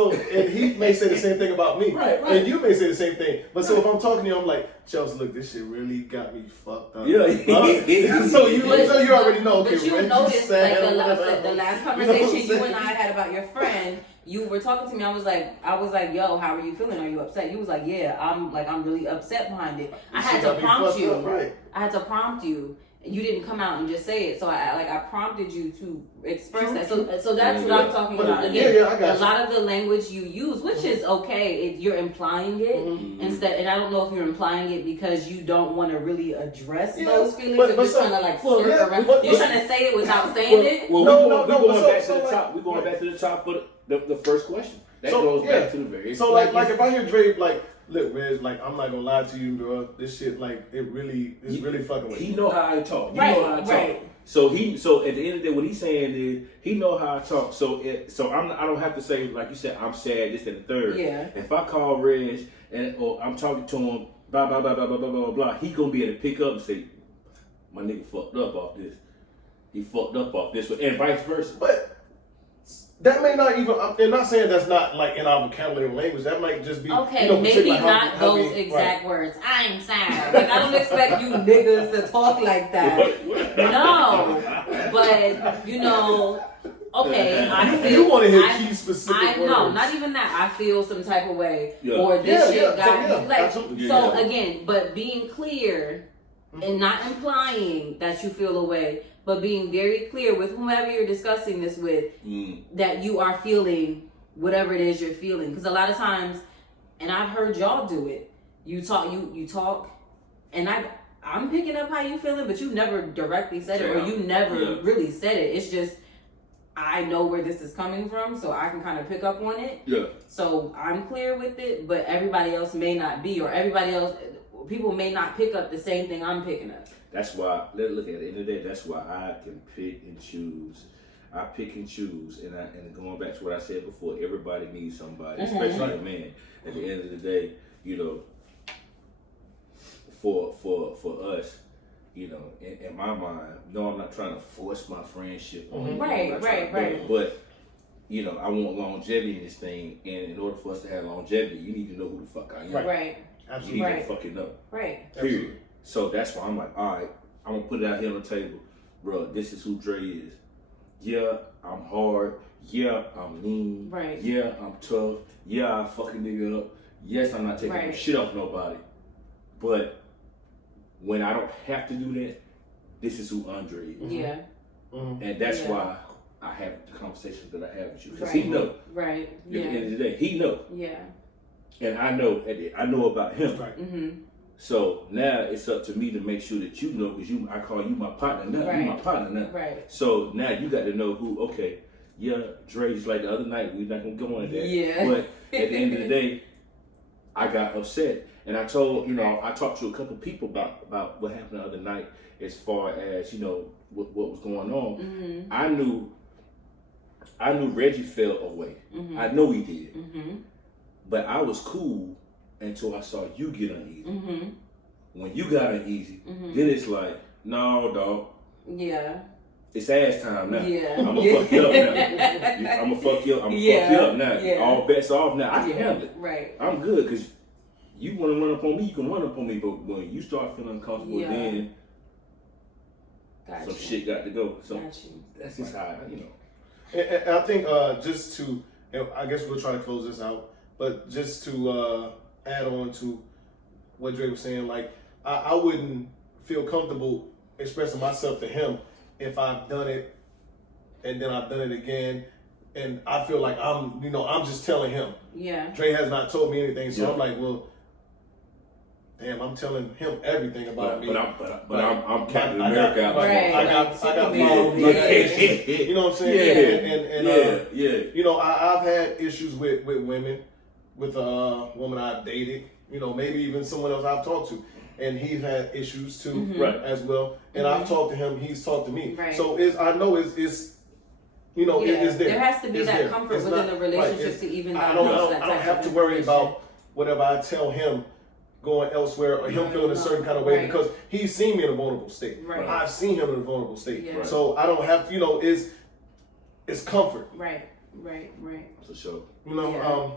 on. And he may say the same thing about me. Right. And you may say the same thing. But so if I'm talking to you, I'm like, Chelsea, look, this shit really got me fucked up. Yeah. Huh? so you already know. Okay, But you Reggie's noticed, sad like or whatever. the last You know what I'm conversation you saying? and I had about your friend, you were talking to me. I was like, "Yo, how are you feeling? Are you upset?" You was like, "Yeah, I'm really upset behind it." I had Shit to got me prompt fucked you. up, right. I had to prompt you. You didn't come out and just say it, so I prompted you to express that. So that's what I'm talking about. Again, I got a lot of the language you use, which is okay, you're implying it instead. And I don't know if you're implying it because you don't want to really address those feelings. but Or you're so- trying to like well, skirt yeah, around. but- You're trying to say it without saying it. Well, No, we're going but back so to the like- top. We're going back to the top for the first question. That So, goes yeah. back to the very. So like if I hear Dre like, "Look, Reg, like I'm not gonna lie to you, bro. This shit like it's really fucking with He me." know how I talk. You Right, know how I talk. right. So at the end of the day, what he's saying is he know how I talk. So I don't have to say, like you said, I'm sad, this and the third. Yeah. If I call Reg or I'm talking to him, blah blah blah blah blah blah blah blah, he gonna be able to pick up and say, "My nigga fucked up off this. He fucked up off this," and vice versa. But that may not even. I'm not saying that's not like in our vocabulary language. That might just be Okay, particular maybe how- not how we- those exact right. words. I'm sad. Like I don't expect you niggas to talk like that. No, but you know, okay. I feel. You want to hear I- key specific I words? no, not even that. I feel some type of way, Yeah. or this Yeah, shit yeah, got yeah, me. Like absolutely. so Yeah. again, but being clear and not implying that you feel away, but being very clear with whomever you're discussing this with that you are feeling whatever it is you're feeling. Because a lot of times, and I've heard y'all do it. You talk, and I'm picking up how you feeling, but you never directly said it, or you never really said it. It's just I know where this is coming from, so I can kind of pick up on it. Yeah. So I'm clear with it, but everybody else may not be, or people may not pick up the same thing I'm picking up. That's why, look at the end of the day, that's why I can pick and choose. I pick and choose, and going back to what I said before, everybody needs somebody, especially a man. At the end of the day, you know, for us, you know, in my mind, no, I'm not trying to force my friendship on you. Right, I'm not trying to right. do it, But, you know, I want longevity in this thing, and in order for us to have longevity, you need to know who the fuck I am. Right, Absolutely. You need Right. to fucking know. right. Period. So that's why I'm like, all right, I'm gonna put it out here on the table, bro. This is who Dre is. Yeah, I'm hard. Yeah, I'm mean. Right. Yeah, I'm tough. Yeah, I fucking nigga up. Yes, I'm not taking Right. shit off nobody. But when I don't have to do that, this is who Andre is. Yeah. And that's Yeah. why I have the conversation that I have with you. Because Right. he know. Right. At the Yeah. end of the day, he know. Yeah. And I know about him. Right. Mm-hmm. So now it's up to me to make sure that you know, because I call you my partner now. Right. You my partner now. Right. So now you got to know who. Okay, yeah, Dre's like the other night. We're not gonna go into that. Yeah. But at the end of the day, I got upset. And I told, I talked to a couple people about what happened the other night as far as, what was going on. Mm-hmm. I knew Reggie felt away. Mm-hmm. I know he did. Mm-hmm. But I was cool until I saw you get uneasy. Mm-hmm. When you got uneasy, Mm-hmm. then it's like, no, dog. Yeah. It's ass time now. Yeah. I'm gonna fuck you up now. I'm gonna fuck you up. I'm gonna fuck you up now. Yeah. All bets off now. I can Yeah. handle it. Right. I'm good because you want to run up on me, you can run up on me. But when you start feeling uncomfortable, Yeah. then Gotcha. some shit got to go. So Got you. that's just how And I think just to, and I guess we'll try to close this out, but just to add on to what Dre was saying, like I wouldn't feel comfortable expressing myself to him if I've done it and then I've done it again, and I feel like I'm just telling him. Yeah. Dre has not told me anything, so Yeah. I'm like, well, damn, I'm telling him everything about me. But I'm Captain America out Right. there. I got problems. Yeah. You know what I'm saying? Yeah. And you know, I've had issues with women, with a woman I've dated, maybe even someone else I've talked to. And he's had issues too, Mhm. Right. as well. And I've talked to him, he's talked to me. Right. So I know it's it's there. There has to be It's that there. comfort It's within not- the relationship right, to even I divulge don't that type have of to worry information. about whatever I tell him going elsewhere or him Right. feeling a certain kind of way Right. because he's seen me in a vulnerable state. Right. I've seen him in a vulnerable state. Yeah. Right. So I don't have to, it's comfort. Right. For sure. Yeah.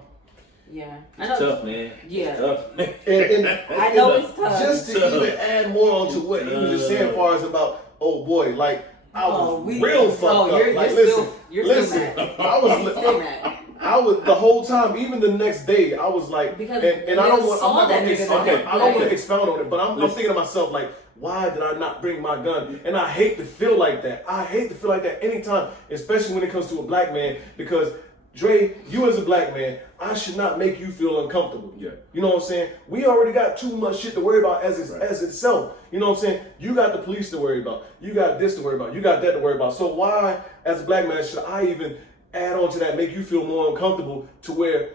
Yeah. I It's know. tough, man. Yeah. It's tough, man. And I know it's tough. just to even add more onto what you were just saying as far as about, oh boy, like I was real fucked up. You're Like still listen, mad. I was You're still mad. I was the whole time, even the next day, I was like, Because and I don't want, saw I'm not that gonna, nigga okay, that I don't want night. to expound on it, but I'm thinking to myself like, why did I not bring my gun? And I hate to feel like that. I hate to feel like that anytime, especially when it comes to a black man, because Dre, you as a black man, I should not make you feel uncomfortable. Yeah. You know what I'm saying? We already got too much shit to worry about as Right. itself. You know what I'm saying? You got the police to worry about. You got this to worry about. You got that to worry about. So why, as a black man, should I even add on to that, make you feel more uncomfortable to where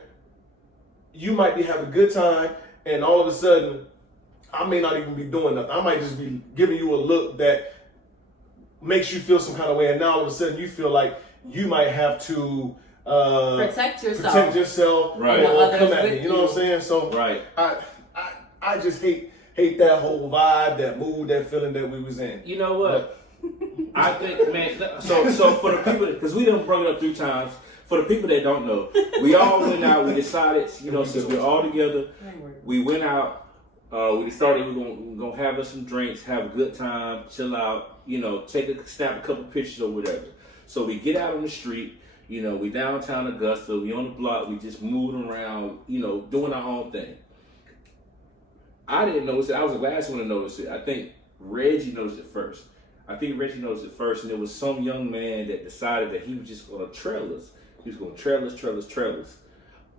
you might be having a good time and all of a sudden I may not even be doing nothing. I might just be giving you a look that makes you feel some kind of way, and now all of a sudden you feel like you might have to Protect yourself. Right. or Others come at me. with You know what I'm saying? So Right. I just hate that whole vibe, that mood, that feeling that we was in. You know what? I think, man. So for the people, because we done brought it up 3 times. For the people that don't know, we all went out. We decided, since we're all together, we went out. We decided we're gonna have us some drinks, have a good time, chill out. Snap a couple pictures or whatever. So we get out on the street. We downtown Augusta. We on the block. We just moving around. Doing our own thing. I didn't notice it. I was the last one to notice it. I think Reggie noticed it first. And it was some young man that decided that he was just going to trail us. He was going to trail us.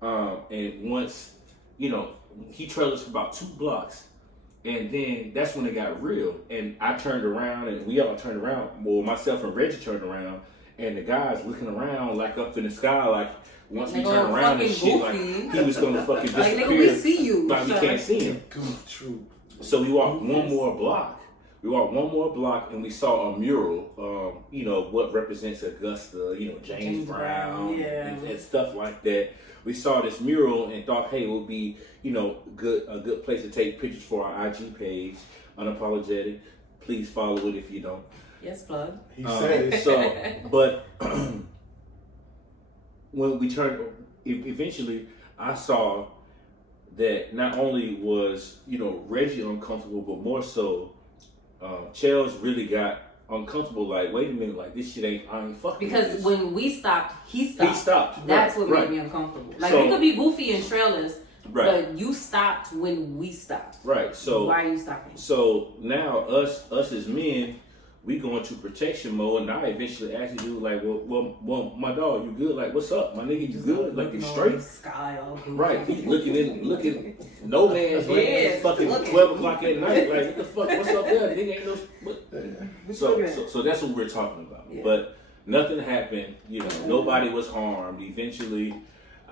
And once, he trailed us for about 2 blocks. And then that's when it got real. And I turned around, and we all turned around. Well, myself and Reggie turned around, and the guys looking around like up in the sky, like once we turned around and shit, like he was going to fucking disappear. Like, nigga, we see you. But we can't see him. True. So we walked one more block. And we saw a mural, what represents Augusta, James Brown, yeah. and stuff like that. We saw this mural and thought, hey, it would be, a good place to take pictures for our IG page, Unapologetic. Please follow it if you don't. Yes, plug. He said it. So, but when we turned, eventually, I saw that not only was Reggie uncomfortable, but more so, Chels really got uncomfortable. Like, wait a minute, like this shit I ain't fucking. Because with this. when we stopped, he stopped. He stopped. That's Right, what right. made me uncomfortable. Like, So- we could be goofy and trailers, Right. but you stopped when we stopped. Right. So Why are you stopping? So now us as men, we go into protection mode, and I eventually ask you, like, well, my dog, you good? Like, what's up, my nigga? You good? Like, you straight? Sky all goofy. Right. He's looking, no man's land. Yeah, It's fucking looking. 12 o'clock at night. Like, what the fuck? What's up there? Nigga ain't no. What? So that's what we're talking about. Yeah. But nothing happened. Nobody was harmed. Eventually,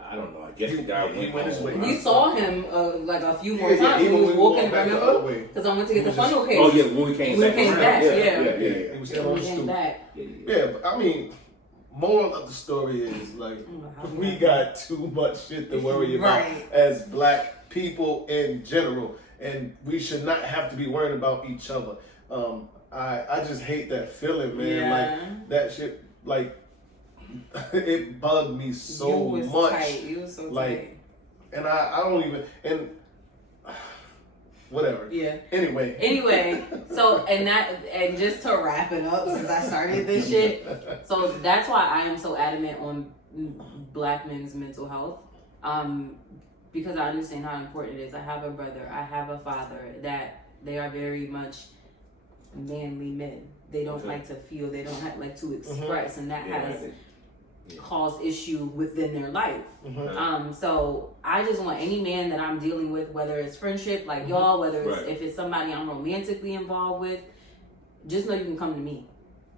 I don't know. I guess the guy went his way. We saw him like a few more Yeah, times when he was walking. back the other Remember? way. Because I went to get the He was funnel cake. Oh yeah, when we came back. He was still on When the we came stoop. back. Yeah, but I mean, moral of the story is like we got too much shit to worry about Right. as black people in general, and we should not have to be worrying about each other. I just hate that feeling, man. Yeah. Like that shit, like it bugged me so you was much. Tight. You was so Like, tight. and I don't even and whatever. Yeah. Anyway, so and just to wrap it up, since I started this shit, so that's why I am so adamant on black men's mental health, because I understand how important it is. I have a brother, I have a father that they are very much manly men. They don't like to feel, they don't like to express, and that has caused issue within their life. So I just want any man that I'm dealing with, whether it's friendship like y'all, whether it's if it's somebody I'm romantically involved with, just know you can come to me.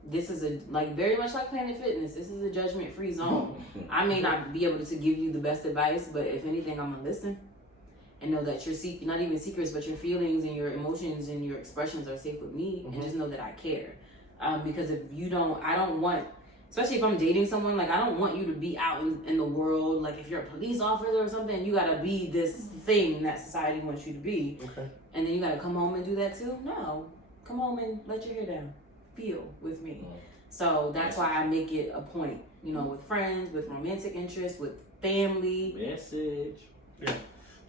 This is a very much like Planet Fitness. This is a judgment-free zone. I may not be able to give you the best advice, but if anything, I'm gonna listen and know that your not even secrets, but your feelings and your emotions and your expressions are safe with me, and just know that I care. Because if you don't, I don't want. Especially if I'm dating someone, like I don't want you to be out in the world. Like if you're a police officer or something, you gotta be this thing that society wants you to be. Okay. And then you gotta come home and do that too? No. Come home and let your hair down. Feel with me. So that's why I make it a point, with friends, with romantic interests, with family. Message. Yeah.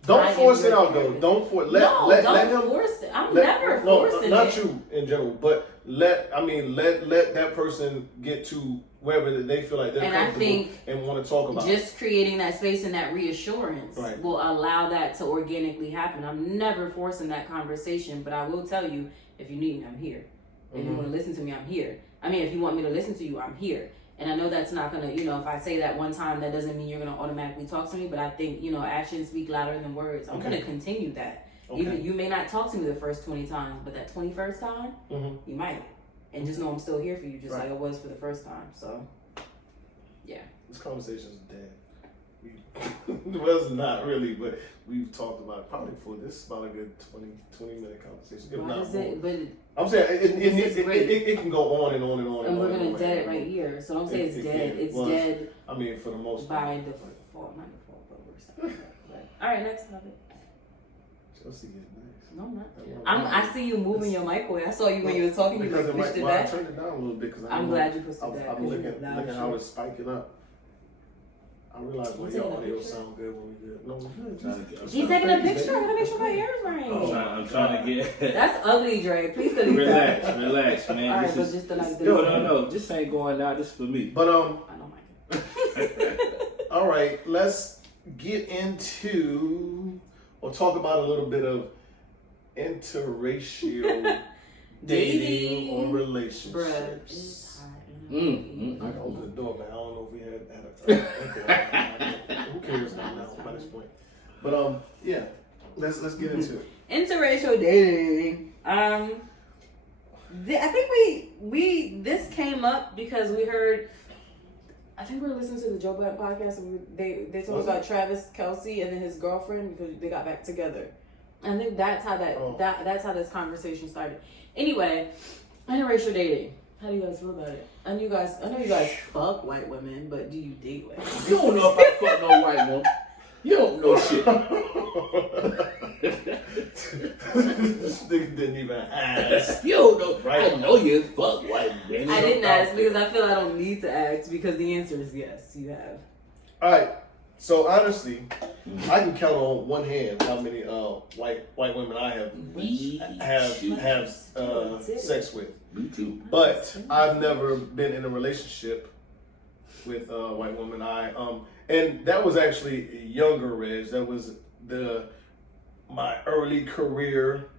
Don't force it out though. Don't force. Let him force it. I'm never forcing it. Not you in general, but let that person get to wherever they feel like they're comfortable and want to talk about. Just creating that space and that reassurance Right. will allow that to organically happen. I'm never forcing that conversation, but I will tell you, if you need me, I'm here. If you want to listen to me, I'm here. I mean, if you want me to listen to you, I'm here. And I know that's not gonna, if I say that one time, that doesn't mean you're gonna automatically talk to me. But I think, actions speak louder than words. I'm gonna continue that. Okay. Even you may not talk to me the first 20 times, but that 21st time, you might. And just know I'm still here for you, just like I was for the first time. So, yeah. This conversation's dead. Well, it's not really, but we've talked about it probably for this about a good 20-minute conversation. If Why not is more. it? But I'm saying it it can go on and on and on. and we're gonna dead it right here. So don't say it's dead. It's dead. I mean, for the most part. By default, not default, but we're saying that. All right, next topic. Chelsea is nice. No, I'm not. I see you moving your mic away. I saw you when you were talking. You because pushed it I back. turned it down a little bit because I'm glad you pushed it back. I'm looking how it's spiking up. I realized when your audio sound good when we good. No, we're good. He's taking a picture. I gotta make sure my hair is right. I'm trying to get. That's ugly, Dre. Please delete that. Relax, man. All right, this but is, just the like. no. This ain't going out. This is for me. But I know my. all right, let's get into or talk about a little bit of interracial dating or relationships. Bruh, it's hot. I can open the door, man. I don't know if we had who cares now by this point. But yeah, let's get into it. Interracial dating. I think we this came up because we heard. I think we were listening to the Joe Budden podcast and they talked about Travis Kelce and then his girlfriend because they got back together. I think that's how that's how this conversation started. Anyway, interracial dating. How do you guys feel about it? I know you guys fuck white women, but do you date white women? You don't know if I fuck no white woman. You don't know shit. This nigga didn't even ask. You don't know. Right? I know you fuck white women. I didn't ask because I feel I don't need to ask because the answer is yes, you have. All right. So honestly, I can count on one hand how many white women I have sex with. Me too. But I've never been in a relationship with a white woman. And that was actually younger, Reg. That was my early career.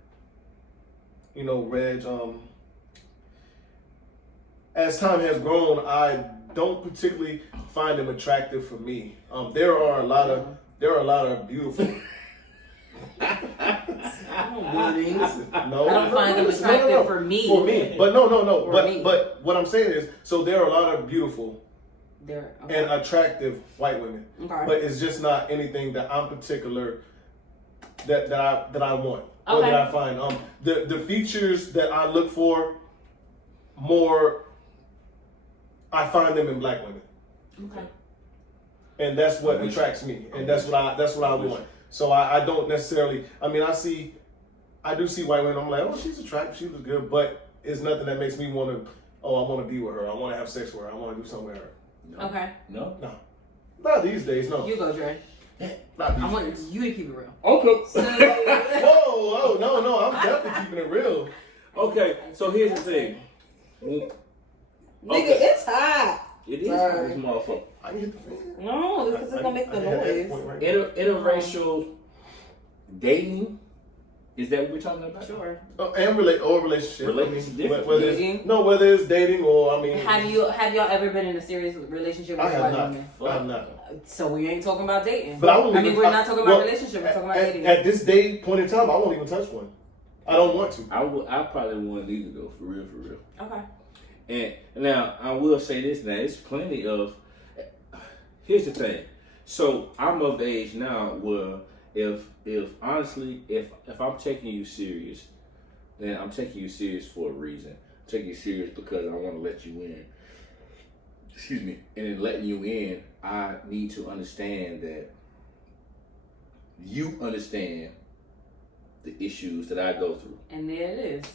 Reg. As time has grown, I don't particularly find them attractive for me. There are a lot of beautiful. No, I don't find them attractive for me. For me, but no. For me. But what I'm saying is, so there are a lot of beautiful They're and attractive white women. okay. But it's just not anything that I'm particular that I want or Okay. that I find. The features that I look for more, I find them in black women, Okay. and that's what I'm with attracts me, and that's what I I'm with want. So I don't necessarily. I mean, I do see white women. I'm like, oh, she's attractive, she was good, but it's nothing that makes me want to. Oh, I want to be with her. I want to have sex with her. I want to do something with her. No. Okay. No. Not these days, no. You go, Dre. Not these I want days. you to keep it real. Okay. Whoa, no, I'm definitely keeping it real. Okay. So here's the thing. Nigga, Okay. it's hot. It is Sorry. this motherfucker. I can hit the fan. No, because it's gonna make the I had that noise. point right. Interracial dating. Is that what we're talking about? Sure. And relationship. Relationship different. Whether Dating? whether it's dating or I mean. Have y'all ever been in a serious relationship with I a have white not. woman? I have not. So we ain't talking about dating. But I won't I mean, even- we're not talking about relationship. We're talking about dating. At this day point in time, I won't even touch one. I don't want to. I probably wouldn't either though. For real. Okay. And now I will say this. Now it's plenty of. Here's the thing. So I'm of the age now where if honestly if I'm taking you serious, then I'm taking you serious for a reason. I'm taking you serious because I want to let you in. Excuse me. And in letting you in, I need to understand that you understand the issues that I go through. And there it is.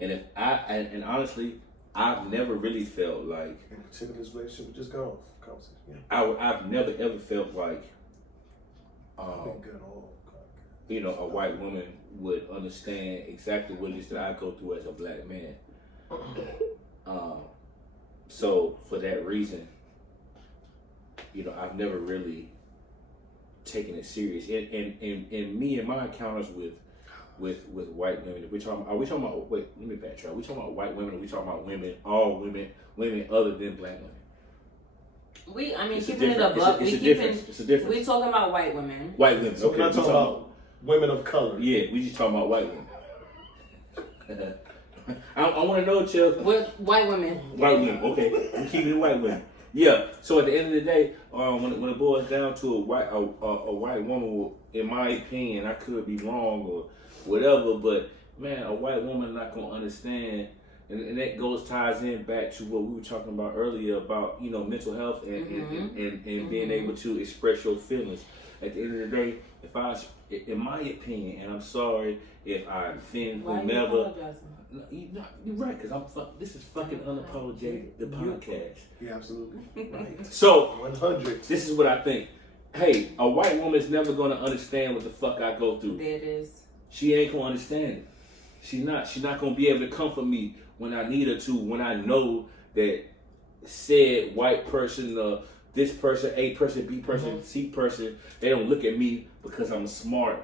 And if and honestly, I've never really felt like In particular, this relationship would just go off. Conversation. Yeah. I've never ever felt like Been good all. you know, a white woman would understand exactly what it is that I go through as a black man. So for that reason, you know, I've never really taken it serious. And me and my encounters with white women, are we talking about, wait, let me backtrack. Are we talking about white women or are we talking about women, all women other than black women? I mean, It's a keeping it difference. above. It's a difference. It's a difference. We talking about white women. White women. So we're not we talking about women of color. Yeah, we just talking about white women. I want to know, Chelsea. With white women. White women, okay. We keep it white women. Yeah. So at the end of the day, when it boils down to a white woman, in my opinion, I could be wrong or whatever, but man, a white woman not gonna understand, and that ties in back to what we were talking about earlier about, you know, mental health and being able to express your feelings. At the end of the day, in my opinion, and I'm sorry if I offend Why are you whomever. apologizing? No, you're right, because this is fucking unapologetic, the podcast. Yeah, absolutely. Right. So, 100. this is what I think. Hey, a white woman's never going to understand what the fuck I go through. There it is. She ain't going to understand it. She's not going to be able to comfort me when I need her to, when I know that said white person, this person, A person, B person, C person, they don't look at me because I'm a smart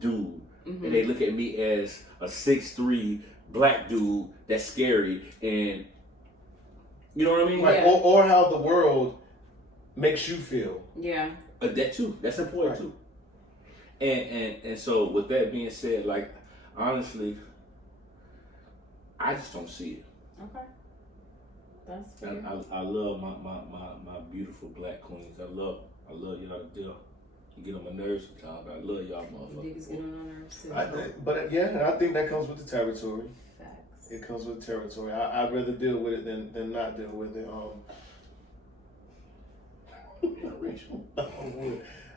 dude. And they look at me as a 6'3" black dude that's scary, and you know what I mean? Right. Yeah. Or how the world makes you feel. Yeah. That too. That's important too. And so with that being said, like honestly, I just don't see it. Okay. That's fair. And I love my beautiful black queens. I love y'all to death. You get on my nerves sometimes, but I love y'all Niggas motherfuckers. get on our nerves too. But yeah, I think that comes with the territory. Facts. It comes with the territory. I'd rather deal with it than not deal with it. Interracial.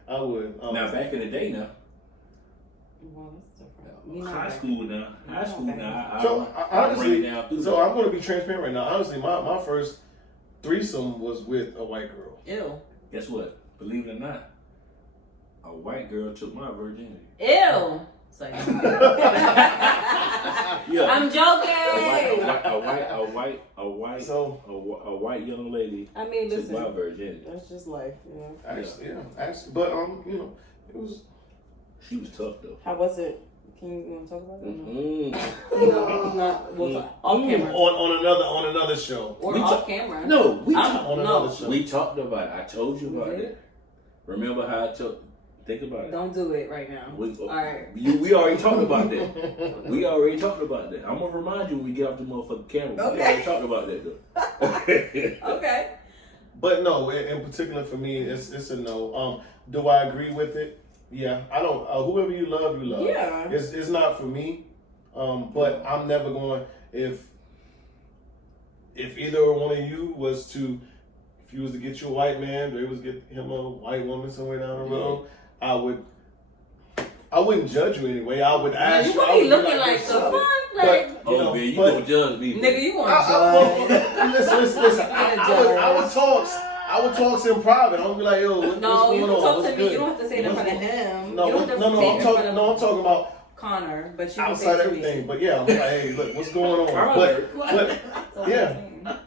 I would. Now back in the day now. Well, that's different. You know High that. school now. So I honestly, break it down through so that. I'm going to be transparent right now. Honestly, my first threesome was with a white girl. Ew. Guess what? Believe it or not, a white girl took my virginity. Ew. It's like, Yeah. I'm joking. A white young lady I mean, took listen, my virginity. that's just life. You know. Actually, but you know, it was. She was tough though. How was it? Can you want to talk about it? Mm-hmm. Not off camera. On another show. Or We off ta- camera. No, we I'm- talked. On another show. We talked about it. I told you about We did? it. Remember how I told? Think about it. Don't do it right now. Alright. We already talked about that. We already talked about that. I'm gonna remind you when we get off the motherfucking camera. We Okay. already talked about that though. Okay. But no, in particular for me, it's a no. Do I agree with it? Yeah, I don't. Whoever you love, you love. Yeah. It's not for me. But I'm never going if either one of you was to, if you was to get you a white man, they was get him a white woman somewhere down the road, I wouldn't judge you anyway. I would ask You you. gonna I be be looking like, like the "What's up?" fuck, But, like you know, man, you but- gonna judge me. nigga, you gonna I, judge. listen. I would talk in private. I would be like, yo, what's No, going you on? can talk What's to me. good? You don't have to say it in What's front of going- him. No, you don't have to I'm say it in front of talking about Connor, but you can say outside it to everything. me. But yeah, I'm like, hey, look, what's going on? But yeah.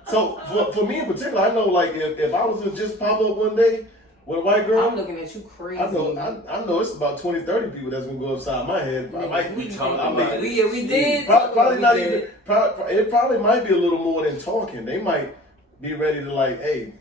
So for me in particular, I know like if I was to just pop up one day with a white girl, I'm looking at you crazy. I know it's about 20, 30 people that's gonna go upside my head. I might We talking I about mean, it. We did. probably we not did. even. It probably might be a little more than talking. They might be ready to like, hey.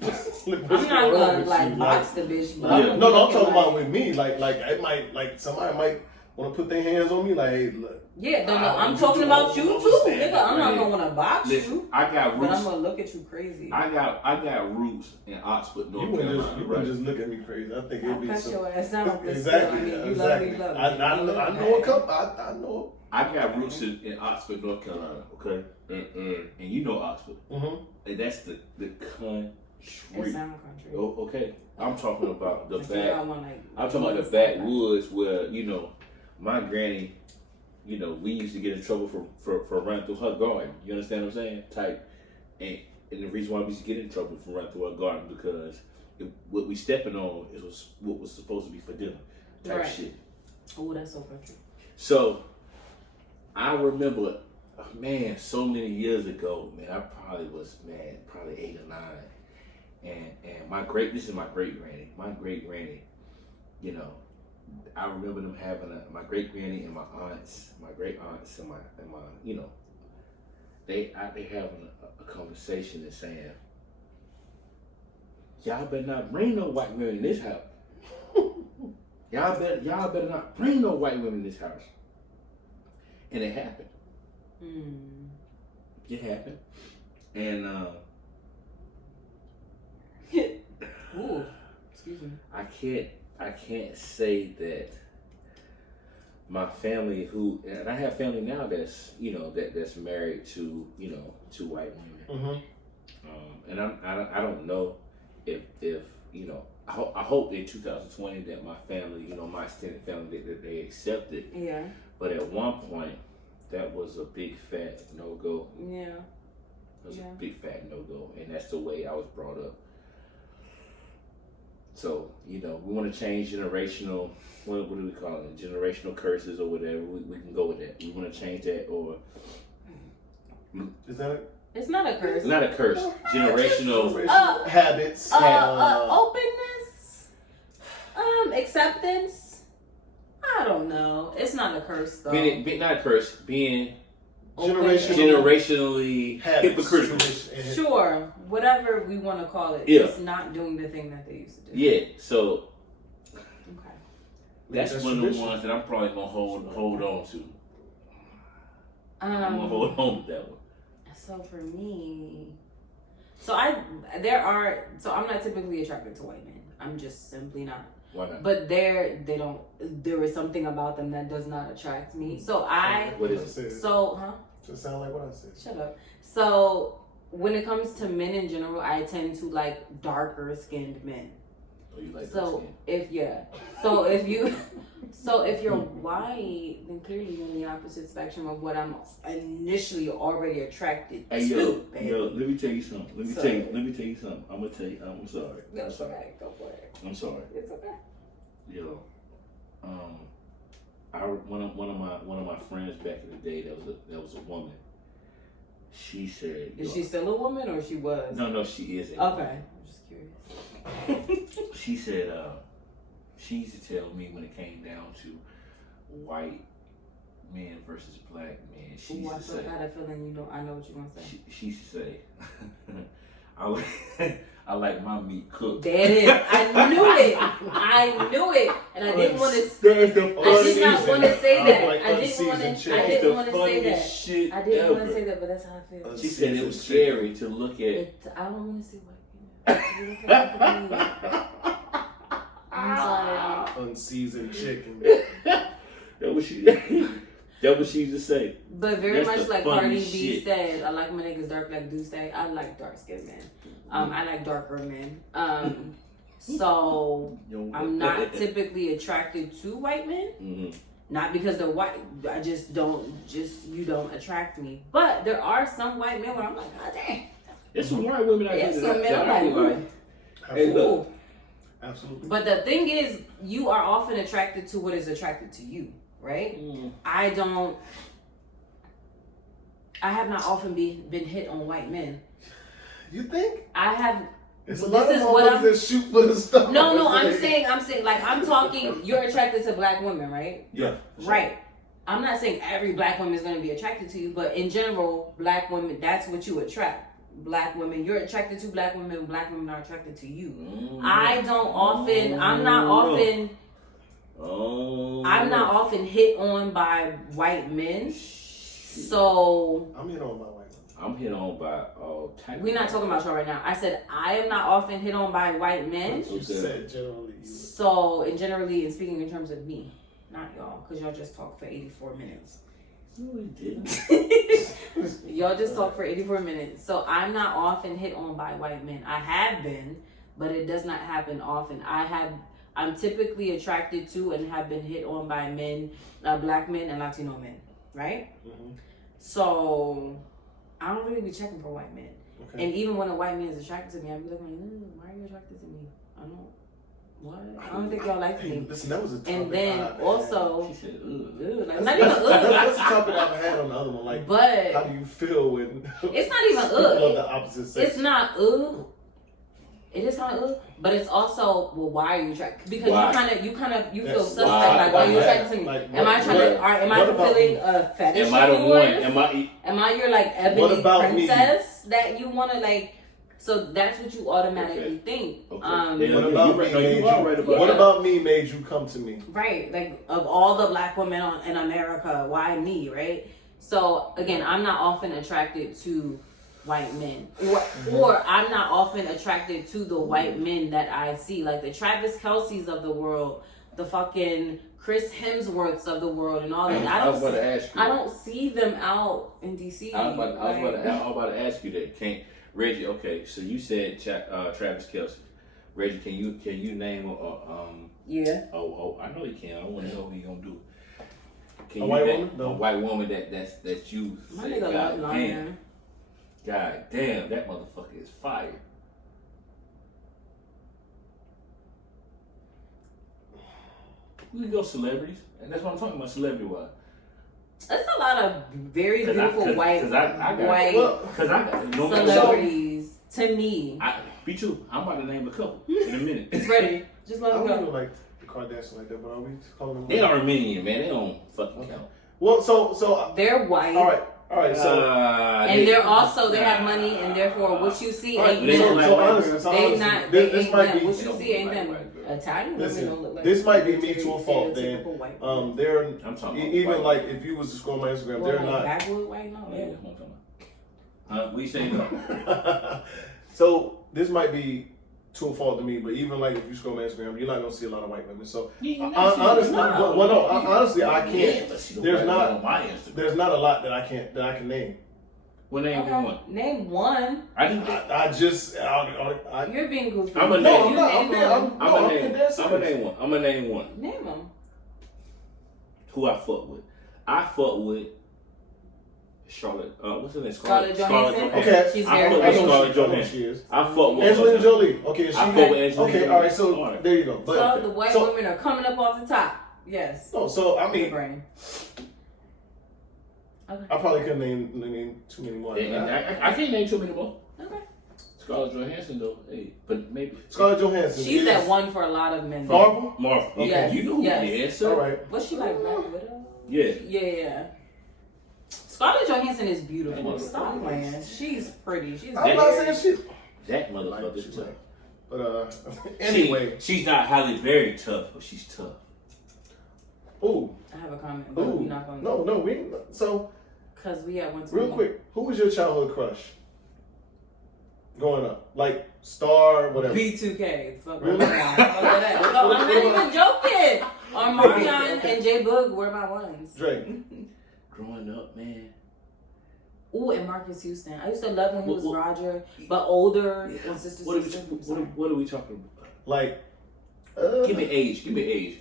what's I'm not going on gonna with like you? box the bitch. But Yeah. I'm gonna No, be I'm looking talking about like- with me. Like it might like somebody might want to put their hands on me. Like, hey, look. Yeah, no, I I'm don't talking do about you all too, understand. nigga. I'm not Right. gonna wanna box Listen, you, I got but I'm roots. gonna look at you crazy. I got roots in Oxford, You North wouldn't Carolina. just right? just look at me crazy. I think I'll it'd be cut some. your ass down. But Exactly. Still, I mean, you exactly. love me. I know a couple. I know. I got roots in Oxford, North Carolina. Okay, and you know Oxford, Mm-hmm. and that's the It country. sound country. Oh, okay, I'm talking about the Like, you back. got one, like, I'm talking about the backwoods where my granny. We used to get in trouble for running through her garden. You understand what I'm saying? Type, and the reason why we used to get in trouble for running through her garden because what we stepping on was what was supposed to be for dinner. Type Right. shit. Oh, that's so country. So I remember, man, so many years ago, man, I probably was, probably 8 or 9, and this is my great granny. My great granny, I remember them having my great granny and my aunts, my great aunts and my they having a conversation and saying, y'all better not bring no white women in this house. y'all better not bring no white women in this house. And it happened. It happened. And Ooh, excuse me. I can't say that my family and I have family now that's that's married to to white women. Mm-hmm. And I don't know if I hope in 2020 that my family, my extended family, that they accept it. Yeah. But at one point, that was a big fat no go. Yeah. It was a big fat no go, and that's the way I was brought up. So we want to change generational. What do we call it? Generational curses or whatever. We can go with that. We want to change that, or Is that It's not a curse. not a curse. Generational. habits? Openness, acceptance. I don't know. It's not a curse though. Being not a curse. Being Generationally generationally hypocritical. Sure, whatever we want to call it. Yeah. It's not doing the thing that they used to do. Yeah. So Okay. that's one of the tradition. ones that I'm probably gonna hold on to. I'm gonna Um. hold on to that one. So for me, I'm not typically attracted to white men. I'm just simply not. Why not? But there is something about them that does not attract me. So What is it? Just sound like what I said. Shut up. So when it comes to men in general, I tend to like darker skinned men. Oh, you like So that if you're white, then clearly you're on the opposite spectrum of what I'm initially already attracted Hey to. yo, let me tell you something. Let me tell you something. I'm gonna tell you. I'm sorry. No, I'm it's sorry. okay. Go for it. I'm sorry. It's okay. Yo, one of my friends back in the day that was a woman. She said, Is she still a woman or she was? No, she isn't. Okay. I'm just curious. She said, she used to tell me when it came down to white men versus black men. She used I to say, got a feeling I know what you're gonna say. she used to say, I like my meat cooked. There it is. I knew it. And I didn't want to. That's the I did not want to say that. Like I didn't want unseasoned to. chicken. I That's didn't the want to say that. funniest shit I didn't want to ever. say that, but that's how I feel. She said it was scary to look at. I don't want to see white people. I'm sorry. Unseasoned chicken. That what she. That what she used to say. But very That's much the like funny Cardi B shit. said, I like my niggas dark like Deuce say. I like dark skinned men. I like darker men. So I'm not typically attracted to white men. Mm-hmm. Not because they're white. I just don't. You don't attract me. But there are some white men where I'm like, God damn. There's some white women out there There's that some men I I'm really like, like. Hey, look. Absolutely. But the thing is, you are often attracted to what is attracted to you, right? I have not often been hit on white men. You think? I have. It's a This lot of is what motherfuckers that shoot for the stuff. No, I'm saying, like, I'm talking, you're attracted to black women, right? Yeah. Right. I'm not saying every black woman is going to be attracted to you, but in general, black women, that's what you attract. Black women, you're attracted to black women are attracted to you. I'm not often hit on by white men. So I'm hit on by white women. I'm hit on by all types. we're not talking about y'all right now. I said I am not often hit on by white men. You said generally. So, and generally, and speaking in terms of me, not y'all, because y'all just talked for 84 minutes. No, we didn't. Y'all just talked for 84 minutes. So, I'm not often hit on by white men. I have been, but it does not happen often. I'm typically attracted to and have been hit on by men, black men and Latino men, right? Mm-hmm. So, I don't really be checking for white men. Okay. And even when a white man is attracted to me, I'd be looking, why are you attracted to me? I don't think y'all like me. Listen, that was a topic. And then also, She said, ugh. like, not even That's a topic I've had on the other one. Like, but how do you feel when it's not even people of ugh. the opposite sex? It's not ugh. It is kind of ugh, but it's also, well, why are you attracted? Because Why? you feel Yes. suspect. Why? Like, why are you Why? attracted to me? Like, Am I trying to? Am I what about fulfilling me? a fetish? Am I the of one? yours? Am I your like What ebony about me? princess that you want to like? So that's what you automatically think. Okay. What about me? What about me made you come to me? Right, like of all the black women in America, why me, right? So again, I'm not often attracted to white men, or I'm not often attracted to the white men that I see, like the Travis Kelce's of the world, the fucking Chris Hemsworths of the world, and all that. I was about to ask you. I don't see them out in DC. I was about to ask you that. Reggie? Okay, so you said Travis Kelce. Reggie, can you name Yeah. Oh, I know you can. I want to know who you gonna do. Can A you white name woman? No. A white woman that you My say, nigga love God lying. damn, God damn, that motherfucker is fire. We can go celebrities, and that's what I'm talking about, celebrity wise. That's a lot of very beautiful white celebrities to me. Me too. I'm about to name a couple in a minute. It's ready. Just let I them don't go. even like the Kardashians like that, but are we calling them? They Armenian, man. They don't fucking count. Well, so They're white. all right. So And they have money, and therefore what you see all right, ain't they them. don't honestly, This might be What you don't see ain't look them. like white girls. Italian Listen, women don't look like. this might be me to a fault, then. stereotypical white women. they're I'm talking about even white. like if you was to scroll my Instagram, Well, they're like not. backwood white, no. Yeah, that's what I'm talking about. We say no. So this might be to a fault to me, but even like if you scroll my Instagram, you're not gonna see a lot of white women. So honestly, honestly, I can't. Yeah, but she don't There's write not- on my Instagram. There's not a lot that I can name. Well, name Okay. one. Name one. I just You're being goofy. I'm a no, name. I'm not. I'm Name I'm one. I'm no, gonna I'm name. dead I'm gonna serious. name one. I'm gonna name one. Name them. Who I fuck with. I fuck with Charlotte. What's her name? Scarlett Johansson. Okay. She's I very fuck with I know Scarlett who Johansson. she is. I fuck with Angelina Jolie. Okay, is she? I fuck with Angelina Okay, Jolie. all right. So Alright. there you go. But, So the white women are coming up off the top. Yes. No, so I mean, Brain. I probably couldn't name too many more. And I can't name too many more. Okay. Scarlett Johansson though, hey, but maybe Scarlett Johansson. She's is that one for a lot of men. Marvel. Marvel. Okay, Yes, you know who yes. it is. So. All right. What's she like? Black Widow? Yeah. Yeah. Scarlett Johansson is beautiful. Yeah. Stop playing. She's pretty. She's I'm not saying shit. That motherfucker is She's tough. like, but anyway. She's not Halle Berry tough, but she's tough. Ooh. I have a comment, but Ooh. we're not going to. No, we ain't. So Because we at one real quick, who was your childhood crush? growing up? Like Star, whatever. B2K. Fuck Really? that. Fuck that. No, I'm not even joking. Omarion and J Boog were my ones. Drake. Growing up, man. Ooh, and Marcus Houston. I used to love when he was What- Roger, but older Yeah. and Sister What Sister. are we talking about? Like, Give me age,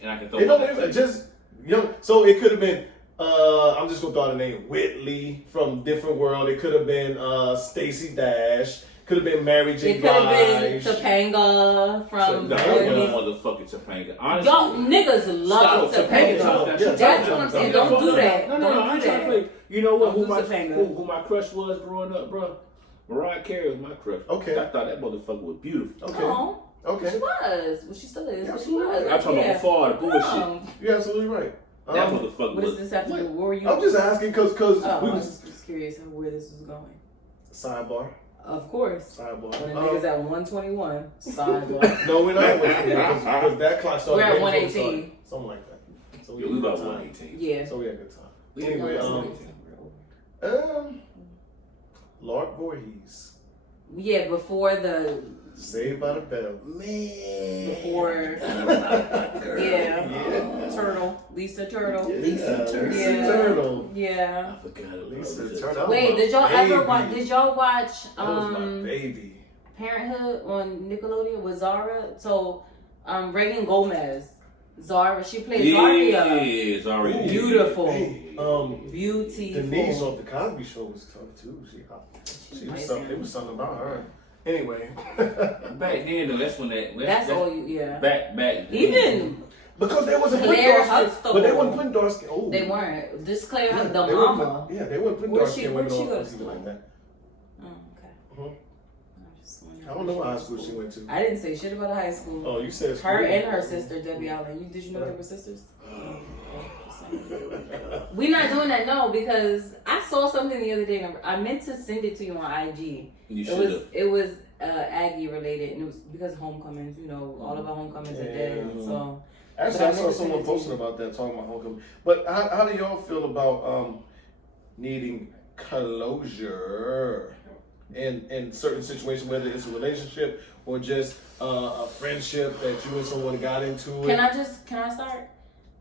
and I can throw it one don't out even, there. just young. So it could have been. I'm just gonna throw out a name. Whitley from Different World. It could have been Stacey Dash. Could have been Mary J. It could have been Blige. Topanga from. No, Motherfucking Topanga. Honestly, Y'all niggas love Stop, Topanga. Yeah, That's what I'm saying. Don't do that. No, Don't I ain't do trying to that. play. You know what? Don't do Topanga. Who my crush was growing up, bro? Mariah Carey was my crush. Okay. I thought that motherfucker was beautiful. Okay. Oh, she Okay. was. Well, she still is. Yeah, But she she was. was. I'm talking about before all the bullshit. You're absolutely right. That motherfucker What does was. this have to do? Where were you? I'm just asking because Oh, I we was was just curious of where this was going. sidebar. Of course. Sidebar. When the niggas at 121, sidebar. No, we're not because that clock started. We're at before we 118. started. Something like that. So Yeah, we about had a good time. 118. Yeah. So we had a good time. We Anyway, had a good time. Lord Voorhees, Yeah, before the Saved by the Bell. before Yeah. Turtle, Lisa Turtle. Lisa Yeah. Turtle. Yeah. I forgot about Lisa that. Turtle. Wait, did y'all Baby. ever watch? Did y'all watch That was my baby. Parenthood on Nickelodeon with Zara? So, Reagan Gomez, Zara. She played Zaria. Yeah, Zaria. Beautiful. Hey, Beautiful. Denise off the Cosby Show was tough too. She was something. It was something about her. Anyway, Back then, though, that's when That's all you. Yeah. Back then. Even because they wasn't putting Claire dark skin, Huxtable. but they wasn't putting dark skin. Oh, they weren't. This Claire, Yeah, the they weren't mama. putting- they weren't putting Where'd dark she- skin where'd women she on go to TV school? like that. Oh, okay. Mhm. I just wondered I don't know what high school she went to. I didn't say shit about the high school. Oh, you said Her school. and her sister, Debbie Allen. Did you know they were sisters? We're not doing that, no, because I saw something the other day. And I meant to send it to you on IG. You should have. It was Aggie related, and it was because homecomings. You know, all of our homecomings are dead. Yeah. So Actually, But I I saw meant to someone send it to posting you. about that, talking about homecoming. But how do y'all feel about needing closure in certain situations, whether it's a relationship or just a friendship that you and someone got into? can I start?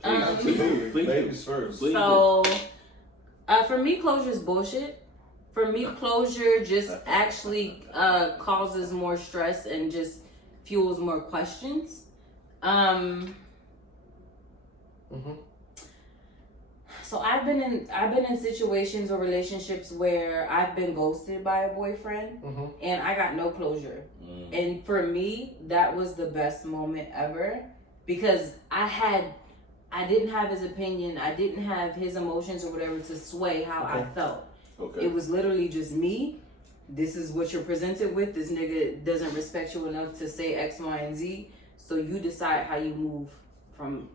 Absolutely. Please do. Ladies first. Please. So, for me, closure is bullshit. For me, closure just actually causes more stress and just fuels more questions. So I've been in situations or relationships where I've been ghosted by a boyfriend, and I got no closure. And for me, that was the best moment ever because I didn't have his opinion. I didn't have his emotions or whatever to sway how I felt. Okay. It was literally just me. This is what you're presented with. This nigga doesn't respect you enough to say X, Y, and Z. So you decide how you move from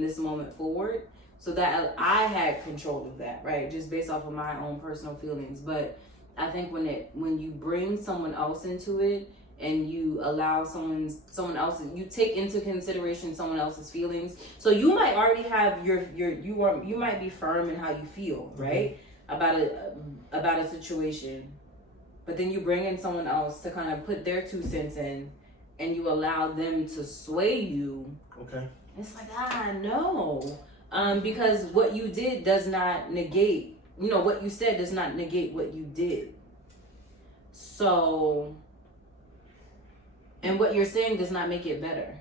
this moment forward. So that I had control of that, right? Just based off of my own personal feelings. But I think when you bring someone else into it and you allow someone else, you take into consideration someone else's feelings. So you might already have you might be firm in how you feel, right? About a situation. But then you bring in someone else to kind of put their 2 cents in and you allow them to sway you. Okay. It's like, no. Because what you did does not negate, what you said does not negate what you did. So, and what you're saying does not make it better.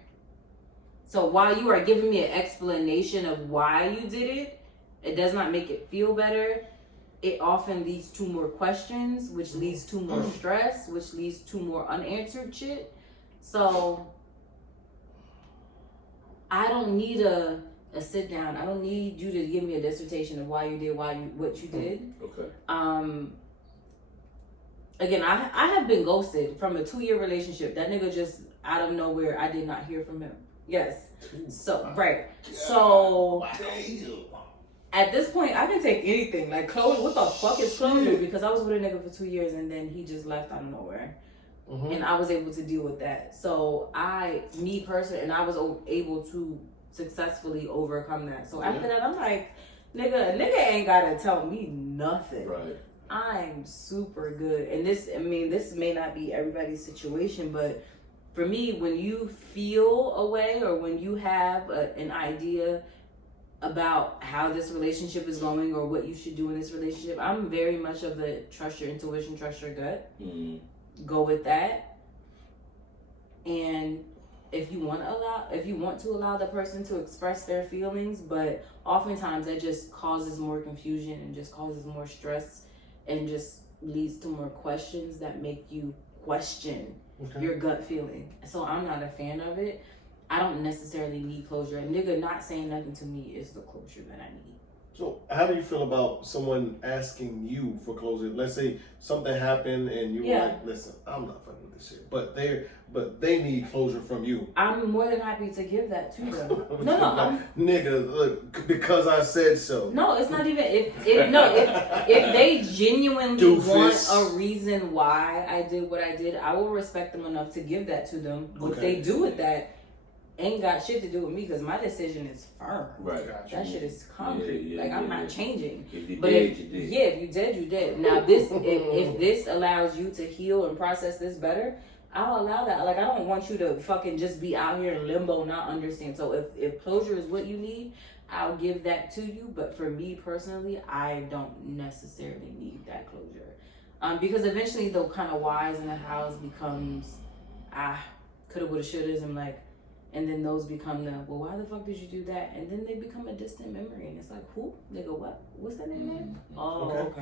So while you are giving me an explanation of why you did it, it does not make it feel better. It often leads to more questions, which leads to more stress, which leads to more unanswered shit. So I don't need a sit down. I don't need you to give me a dissertation of why you did what you did. Okay. Again, I have been ghosted from a 2-year relationship. That nigga just out of nowhere, I did not hear from him. Yes. So right. So at this point, I can take anything. Like closure. What the fuck is closure? Because I was with a nigga for 2 years and then he just left out of nowhere. And I was able to deal with that. So me personally, and I was able to successfully overcome that. So after that, I'm like, nigga ain't gotta tell me nothing. Right. I'm super good. And this may not be everybody's situation, but for me, when you feel a way or when you have an idea about how this relationship is going or what you should do in this relationship, I'm very much of the trust your intuition, trust your gut. Go with that. And if you want to allow the person to express their feelings, but oftentimes that just causes more confusion and just causes more stress and just leads to more questions that make you question your gut feeling. So I'm not a fan of it. I don't necessarily need closure. A nigga not saying nothing to me is the closure that I need. So how do you feel about someone asking you for closure? Let's say something happened and you were like, listen, I'm not fucking with this shit. But they need closure from you. I'm more than happy to give that to them. No, nigga, look, because I said so. No, it's not even if they genuinely want a reason why I did what I did, I will respect them enough to give that to them. What they do with that ain't got shit to do with me because my decision is firm. Right. That shit is concrete. I'm not changing. If you but did, if you did. Yeah, if you did, you did. Now if this allows you to heal and process this better, I'll allow that. Like, I don't want you to fucking just be out here in limbo, not understand. So if closure is what you need, I'll give that to you. But for me personally, I don't necessarily need that closure. Because eventually the kind of whys in the house becomes, coulda, woulda, shouldas, and then those become the, well, why the fuck did you do that? And then they become a distant memory. And it's like, who? Nigga, what? What's that in there? Oh,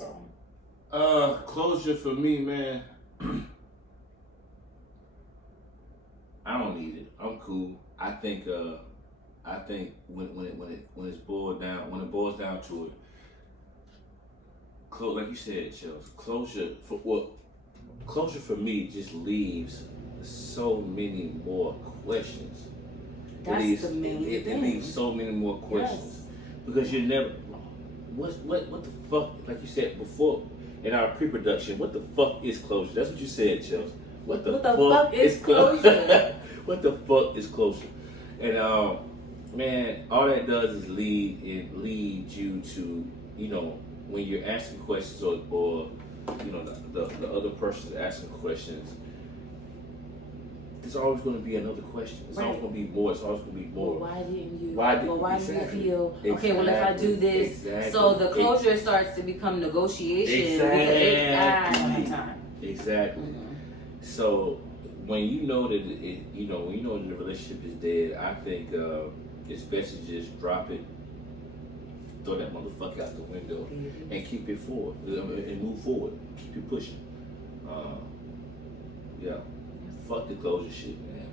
okay. Closure for me, man. I don't need it. I'm cool. I think when it boils down to it, like you said, Chels, closure for me just leaves so many more questions. That's the main thing. It leaves so many more questions because you're never. What the fuck? Like you said before in our pre-production, what the fuck is closure? That's what you said, Chels. What the fuck is closure? What the fuck is closure? And man, all that does is lead you to, when you're asking questions or the other person's asking questions, there's always going to be another question. It's always going to be more. It's always going to be more. Well, why didn't you? Why did you feel? Okay, well, if I do this, so the closure starts to become negotiation. Time. Exactly. Mm-hmm. So when you know that when you know that the relationship is dead, I think it's best to just drop it, throw that motherfucker out the window, and keep it forward and move forward. Keep it pushing. Yeah. Fuck the closure shit, man.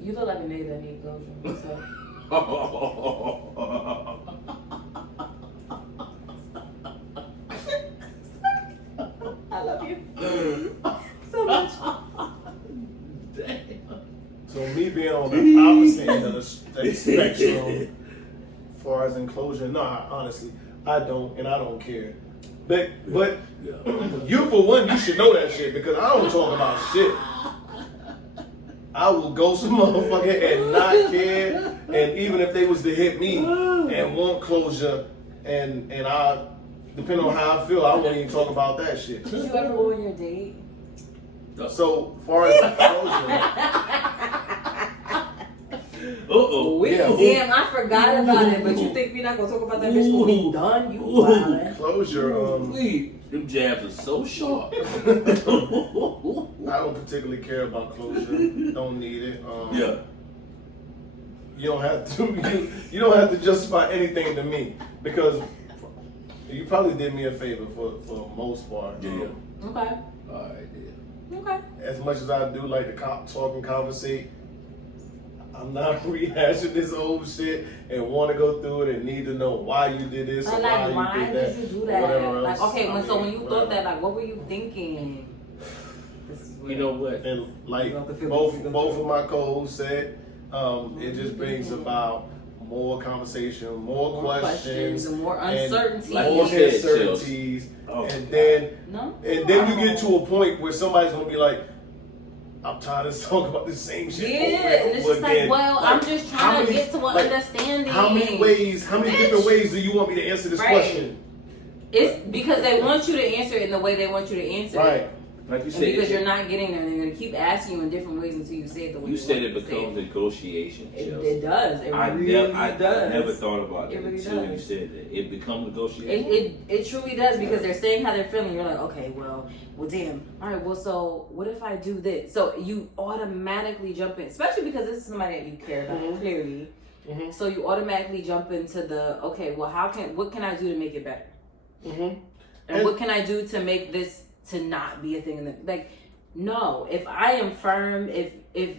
You look like a nigga that need closure. So. I love you so much. Damn. So me being on the opposite end of the spectrum, as far as enclosure, honestly, I don't care. But you for one, you should know that shit because I don't talk about shit. I will go some motherfucker and not care, and even if they was to hit me and want closure, and I, depending on how I feel, I won't even talk about that shit. Did you ever go on your date? So far as closure. Damn, I forgot about it, but you think we not gonna talk about that bitch when we done? You wildin'. Closure, them jabs are so sharp. I don't particularly care about closure. Don't need it. Yeah. You don't have to. You don't have to justify anything to me because you probably did me a favor for the most part. Yeah. Okay. All right, yeah. Okay. As much as I do like to talk and conversate, I'm not rehashing this old shit and want to go through it and need to know why you did this or why you did that. Why did you do that? Like, okay, when you whatever. thought that, like, what were you thinking? You know what? And like both of my co-hosts said, it just brings about more conversation, more questions, and more uncertainties. more uncertainties. And then you get to a point where somebody's gonna be like, I'm tired of talking about the same shit. Yeah, and it's just like, well, I'm just trying to get to an understanding. How many different ways do you want me to answer this question? It's because they want you to answer it in the way they want you to answer Right. it. Like you And said, because you're not getting there, they're going to keep asking you in different ways until you say it the way you said it want to say becomes negotiation. It Chelsea. does. It I really never, I never thought about It that really until you does. said that. It becomes negotiation. It truly does because they're saying how they're feeling. You're like, okay, well, damn. All right, well, so what if I do this? So you automatically jump in, especially because this is somebody that you care about, clearly. Mm-hmm. So you automatically jump into the, okay, well, what can I do to make it better? Mm-hmm. And what can I do to make this to not be a thing in the, like, no, if I am firm, if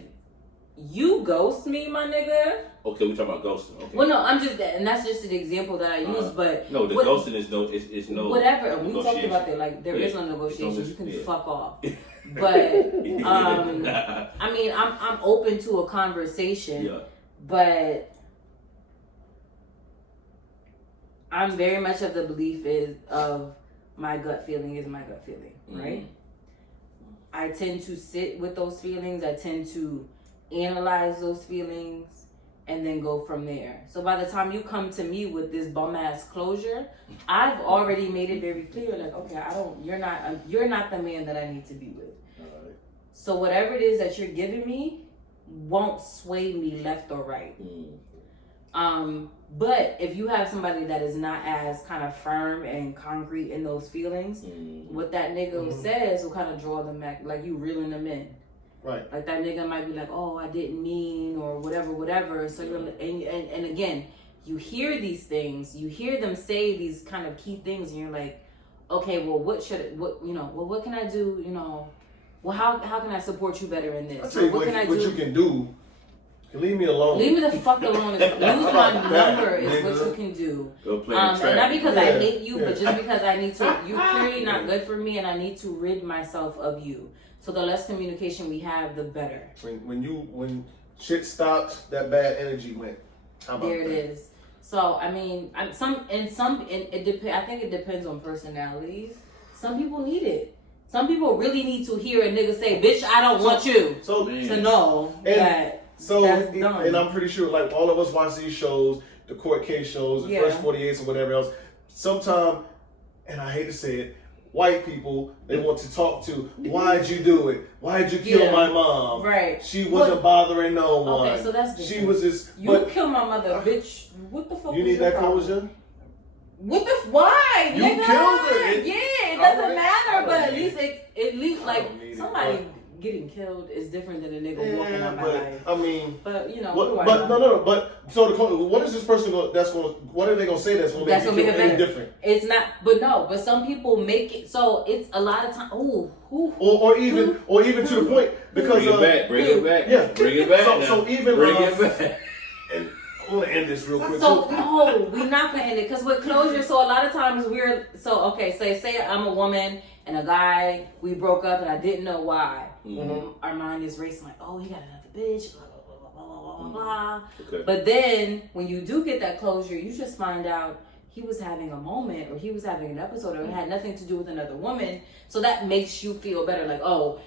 you ghost me, my nigga. Okay, we talking about ghosting. Okay. Well, no, I'm just, and that's just an example that I use, but. No, the ghosting is no, it's no. Whatever, and we talked negotiation. about that, like, there is no negotiation, you can Yeah. fuck off. But, I mean, I'm open to a conversation, Yeah. but I'm very much of the belief of my gut feeling is my gut feeling, right? Mhm. I tend to sit with those feelings. I tend to analyze those feelings and then go from there. So by the time you come to me with this bum ass closure, I've already made it very clear, like, okay, you're not the man that I need to be with. Alright. So whatever it is that you're giving me won't sway me left or right. But if you have somebody that is not as kind of firm and concrete in those feelings, what that nigga says will kind of draw them back, like you reeling them in. Right. Like that nigga might be like, oh, I didn't mean, or whatever. So you're, and again, you hear these things, you hear them say these kind of key things, and you're like, okay, well, what can I do? Well, how can I support you better in this? I'll tell you what you can do. Leave me alone. Leave me the fuck alone. Lose my number is what you can do. Go play And not because I hate you, but just because I need to. You're clearly not good for me, and I need to rid myself of you. So the less communication we have, the better. When shit stops, that bad energy went. How about There it that? is. So I mean, I think it depends on personalities. Some people need it. Some people really need to hear a nigga say, "Bitch, I don't want you." So To know that. So, that's done. and I'm pretty sure, like, all of us watch these shows, the court case shows, the first 48s or whatever else. Sometime, and I hate to say it, white people, they want to talk to, why'd you do it? Why'd you kill my mom? Right. She wasn't bothering no one. Okay, so that's different. She was just, You kill my mother, bitch. What the fuck? you was need your that problem? closure? Why? You nigga? killed her. Yeah, it doesn't Alright. matter, but I at don't least I like don't need it, somebody but- getting killed is different than a nigga walking out my but life. I mean, But what do I but know? no. But so what is this person what are they gonna say that's gonna make you feel any better. different? It's not, but some people make it so it's a lot of time. Or even to the point because Bring it back. Yeah. Bring it back. So even bring it back. And I want to end this real quick. So no, we're not gonna end it because with closure. So a lot of times say I'm a woman and a guy, we broke up and I didn't know why. Our mind is racing like, oh, he got another bitch, blah blah blah blah blah blah blah. Okay. But then when you do get that closure, you just find out he was having a moment or he was having an episode or it had nothing to do with another woman. So that makes you feel better. Like, oh,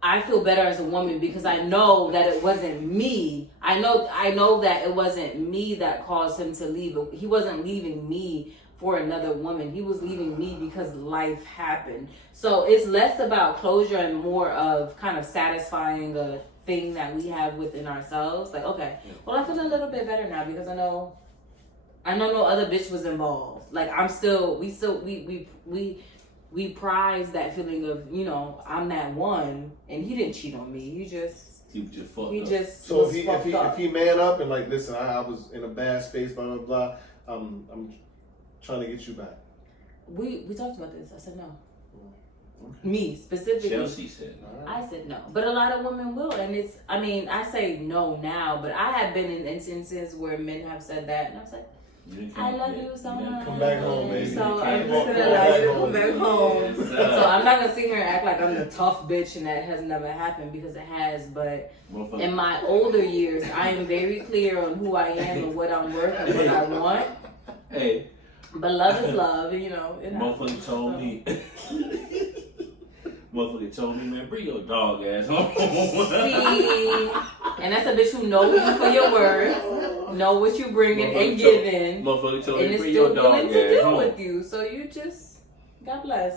I feel better as a woman because I know that it wasn't me. I know that it wasn't me that caused him to leave. He wasn't leaving me for another woman. He was leaving me because life happened. So it's less about closure and more of kind of satisfying a thing that we have within ourselves. Like, okay, well, I feel a little bit better now because I know no other bitch was involved. Like we prize that feeling of, I'm that one, and he didn't cheat on me. He just So if he man up and like, listen, I was in a bad space, blah blah blah. I'm trying to get you back. We talked about this. I said no. Me specifically. Chelsea said. I said no, but a lot of women will, and I say no now, but I have been in instances where men have said that, and I was like, I love you so much. Come back home, baby. So I'm just gonna allow you to come back home. So I'm not gonna sit here and act like I'm the tough bitch and that has never happened because it has. But in my older years, I am very clear on who I am and what I'm worth and what I want. Hey. But love is love, It Motherfucker told me. Motherfucker told me, man, bring your dog ass home. See, and that's a bitch who knows you for your word. know what you bringing and Motherfucker giving, Motherfucker told and me it's bring still your dog willing to ass deal home. with you. So you just, God bless.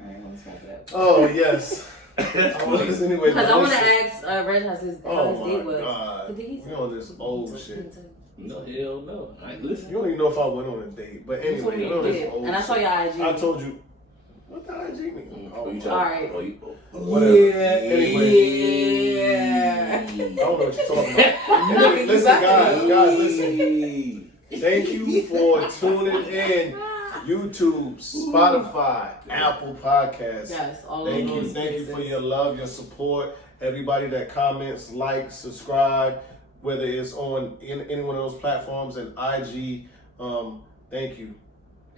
All right, let's wrap it up. Oh yes. That's funny. Anyway, Because I want to listen. ask Reg how his Oh date my was. god. Did he We on this old shit. No, hell no. I ain't listen. You don't even know if I went on a date. But You told anyway, me we on you this did. old And I saw shit. your IG. I told you. What the IG mean? Oh, you All right. Whatever. Anyway. Yeah. I don't know what you're talking about. Anyway, listen, guys, listen. Thank you for tuning in. YouTube, Spotify, Apple Podcasts. Yes, all Thank of you. those Thank you for places. your love, your support. Everybody that comments, likes, subscribe, whether it's on any one of those platforms and IG. Thank you.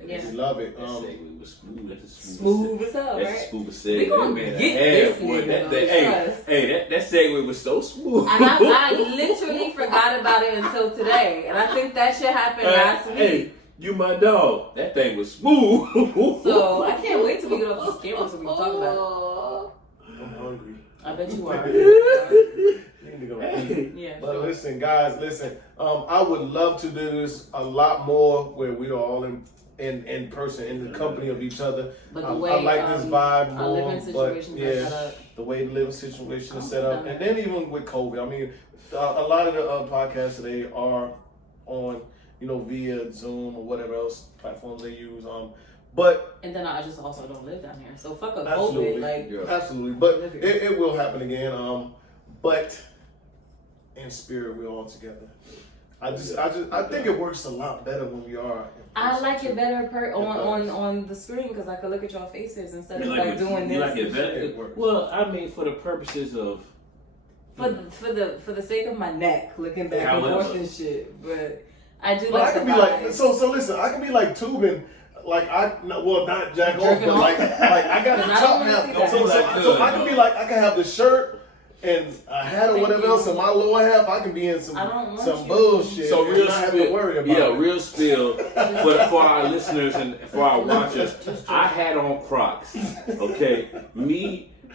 Yeah. We love it. That segue was smooth. That's a Smooth as hell, That's a right? smooth We segue. gonna Man, get half, this boy. nigga, Hey, that segue was so smooth. And I literally forgot about it until today. And I think that shit happened last week. Hey, you my dog. That thing was smooth. So I can't wait till we get off this camera so we can talk about I'm hungry. it. I bet you are. You need to go eat. Yeah. But sure. listen, guys, listen. I would love to do this a lot more where we are all in person, in the company of each other. But the I way like this vibe our more. living situations but are yeah, set up. the way the living situation is set up, Okay. and then even with COVID, I mean, a lot of the podcasts today are on, via Zoom or whatever else platforms they use. But And then I just also don't live down here. So fuck up absolutely, COVID. Like, Yeah. absolutely, but it will happen again. But in spirit, we're all together. I think it works a lot better when we are. In I person, like too. it better does. on the screen because I can look at your faces instead of You like like it- doing you this. like it and better? shit. It works. Well, I mean, for the purposes of For the sake of my neck, looking back and However. forth and shit. But I do But I like can the be like vibe. so. Listen, I can be like tubing, like not jack off, Jerking but off? like I got the And I top don't half. wanna see So that. so I can be like I can have the shirt and a hat or Thank whatever you. else, and my lower half I can be in some I don't want some you. bullshit. so and real not have to spill. worry about Yeah, it. real spill for our listeners and for our watchers. I had on Crocs. Okay,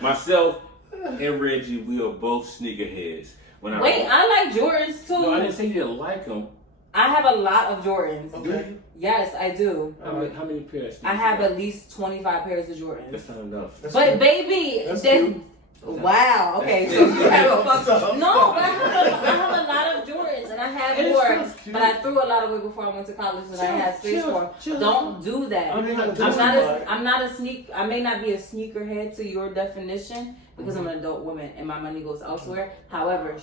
myself, and Reggie, we are both sneakerheads. When Wait, I like Jordans too. no, I didn't say you didn't like them. I have a lot of Jordans. Okay. Yes, I do. How many pairs? I have at least 25 pairs of Jordans. That's not enough. That's But cute. baby, That's that's cute. wow. Okay, so you have a fuck. No, but I have a lot of Jordans, and I have It is more. cute. But I threw a lot away before I went to college, and I had space for. chill. Don't do that. I mean, I'm not a sneak. I may not be a sneakerhead to your definition because I'm an adult woman and my money goes elsewhere. However,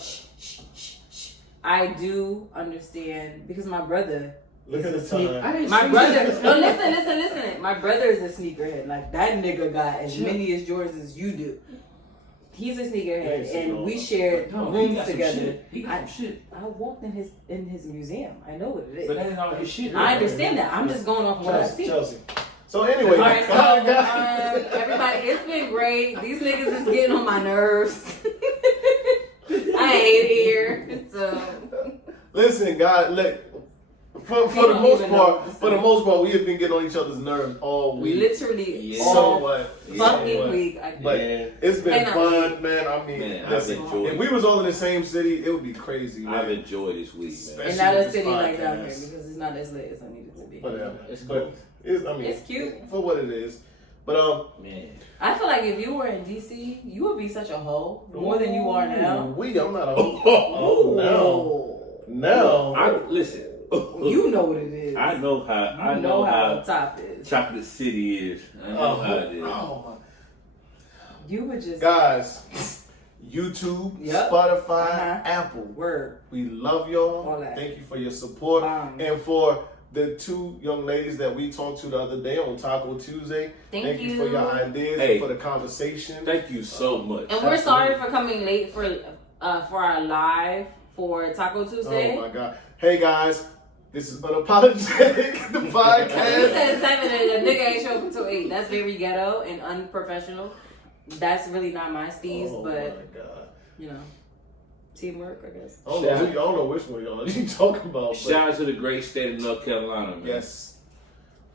I do understand because my brother. Look at the Sneak- time. My brother. No, listen. My brother is a sneakerhead. Like that nigga got as many as yours as you do. He's a sneakerhead, Yeah, and we no. shared No, he rooms got some together. shit. He got some shit. I walked in his museum. I know what it is. But that ain't all his shit. I understand that. I'm just going off of what I see. Chelsea. So anyway, All right, so everybody, it's been great. These niggas is getting on my nerves. I hate it here. So listen, guys, look. For the don't most even part, know. we have been getting on each other's nerves all week. literally Yeah. all Somewhat. fucking week. But Yeah. it's been Hey, now- fun, man. I mean, Man, I've listen, enjoyed if we was all in the same city, it would be crazy, man. I've enjoyed this week, man. Especially and not with a this city like down here podcast. because it's not as lit as I need it to be. Whatever. It's But cool. It's cute. for what it is. But Man. I feel like if you were in DC, you would be such a hoe more than you are now. I'm not a now. Listen. You know what it is. I know how. I You know how the how top is. Chocolate City is. I know how it is. Oh, You would just guys, YouTube, Yep. Spotify, Uh-huh. Apple. word. We love y'all. All that. Thank you for your support. And for the two young ladies that we talked to the other day on Taco Tuesday, Thank you you. for your ideas Hey. and for the conversation. Thank you so much. And we're sorry for coming late for our live for Taco Tuesday. Oh my God. Hey guys, this is Unapologetic, the He podcast. said 7 and the nigga ain't show up until 8. That's very ghetto and unprofessional. That's really not my steez, Oh but my God. you know, teamwork, I guess. I don't know which one y'all you talking about. But Shout out to the great state of North Carolina, man. yes.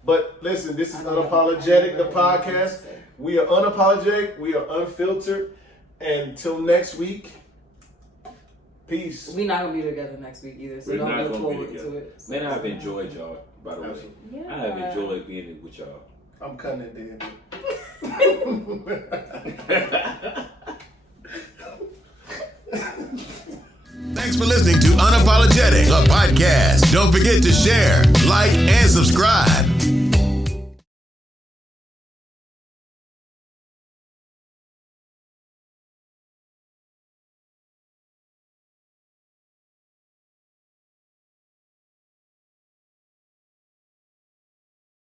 But listen, this is I don't know. Unapologetic, the I don't know what to podcast. say. We are unapologetic, we are unfiltered. Until next week, Peace. We not gonna be together next week either, so We're don't not look gonna be forward together. to it. So Man, I've enjoyed y'all, by the way. Absolutely. Yeah. I have enjoyed being with y'all. I'm cutting it there. Thanks for listening to Unapologetic, the podcast. Don't forget to share, like, and subscribe.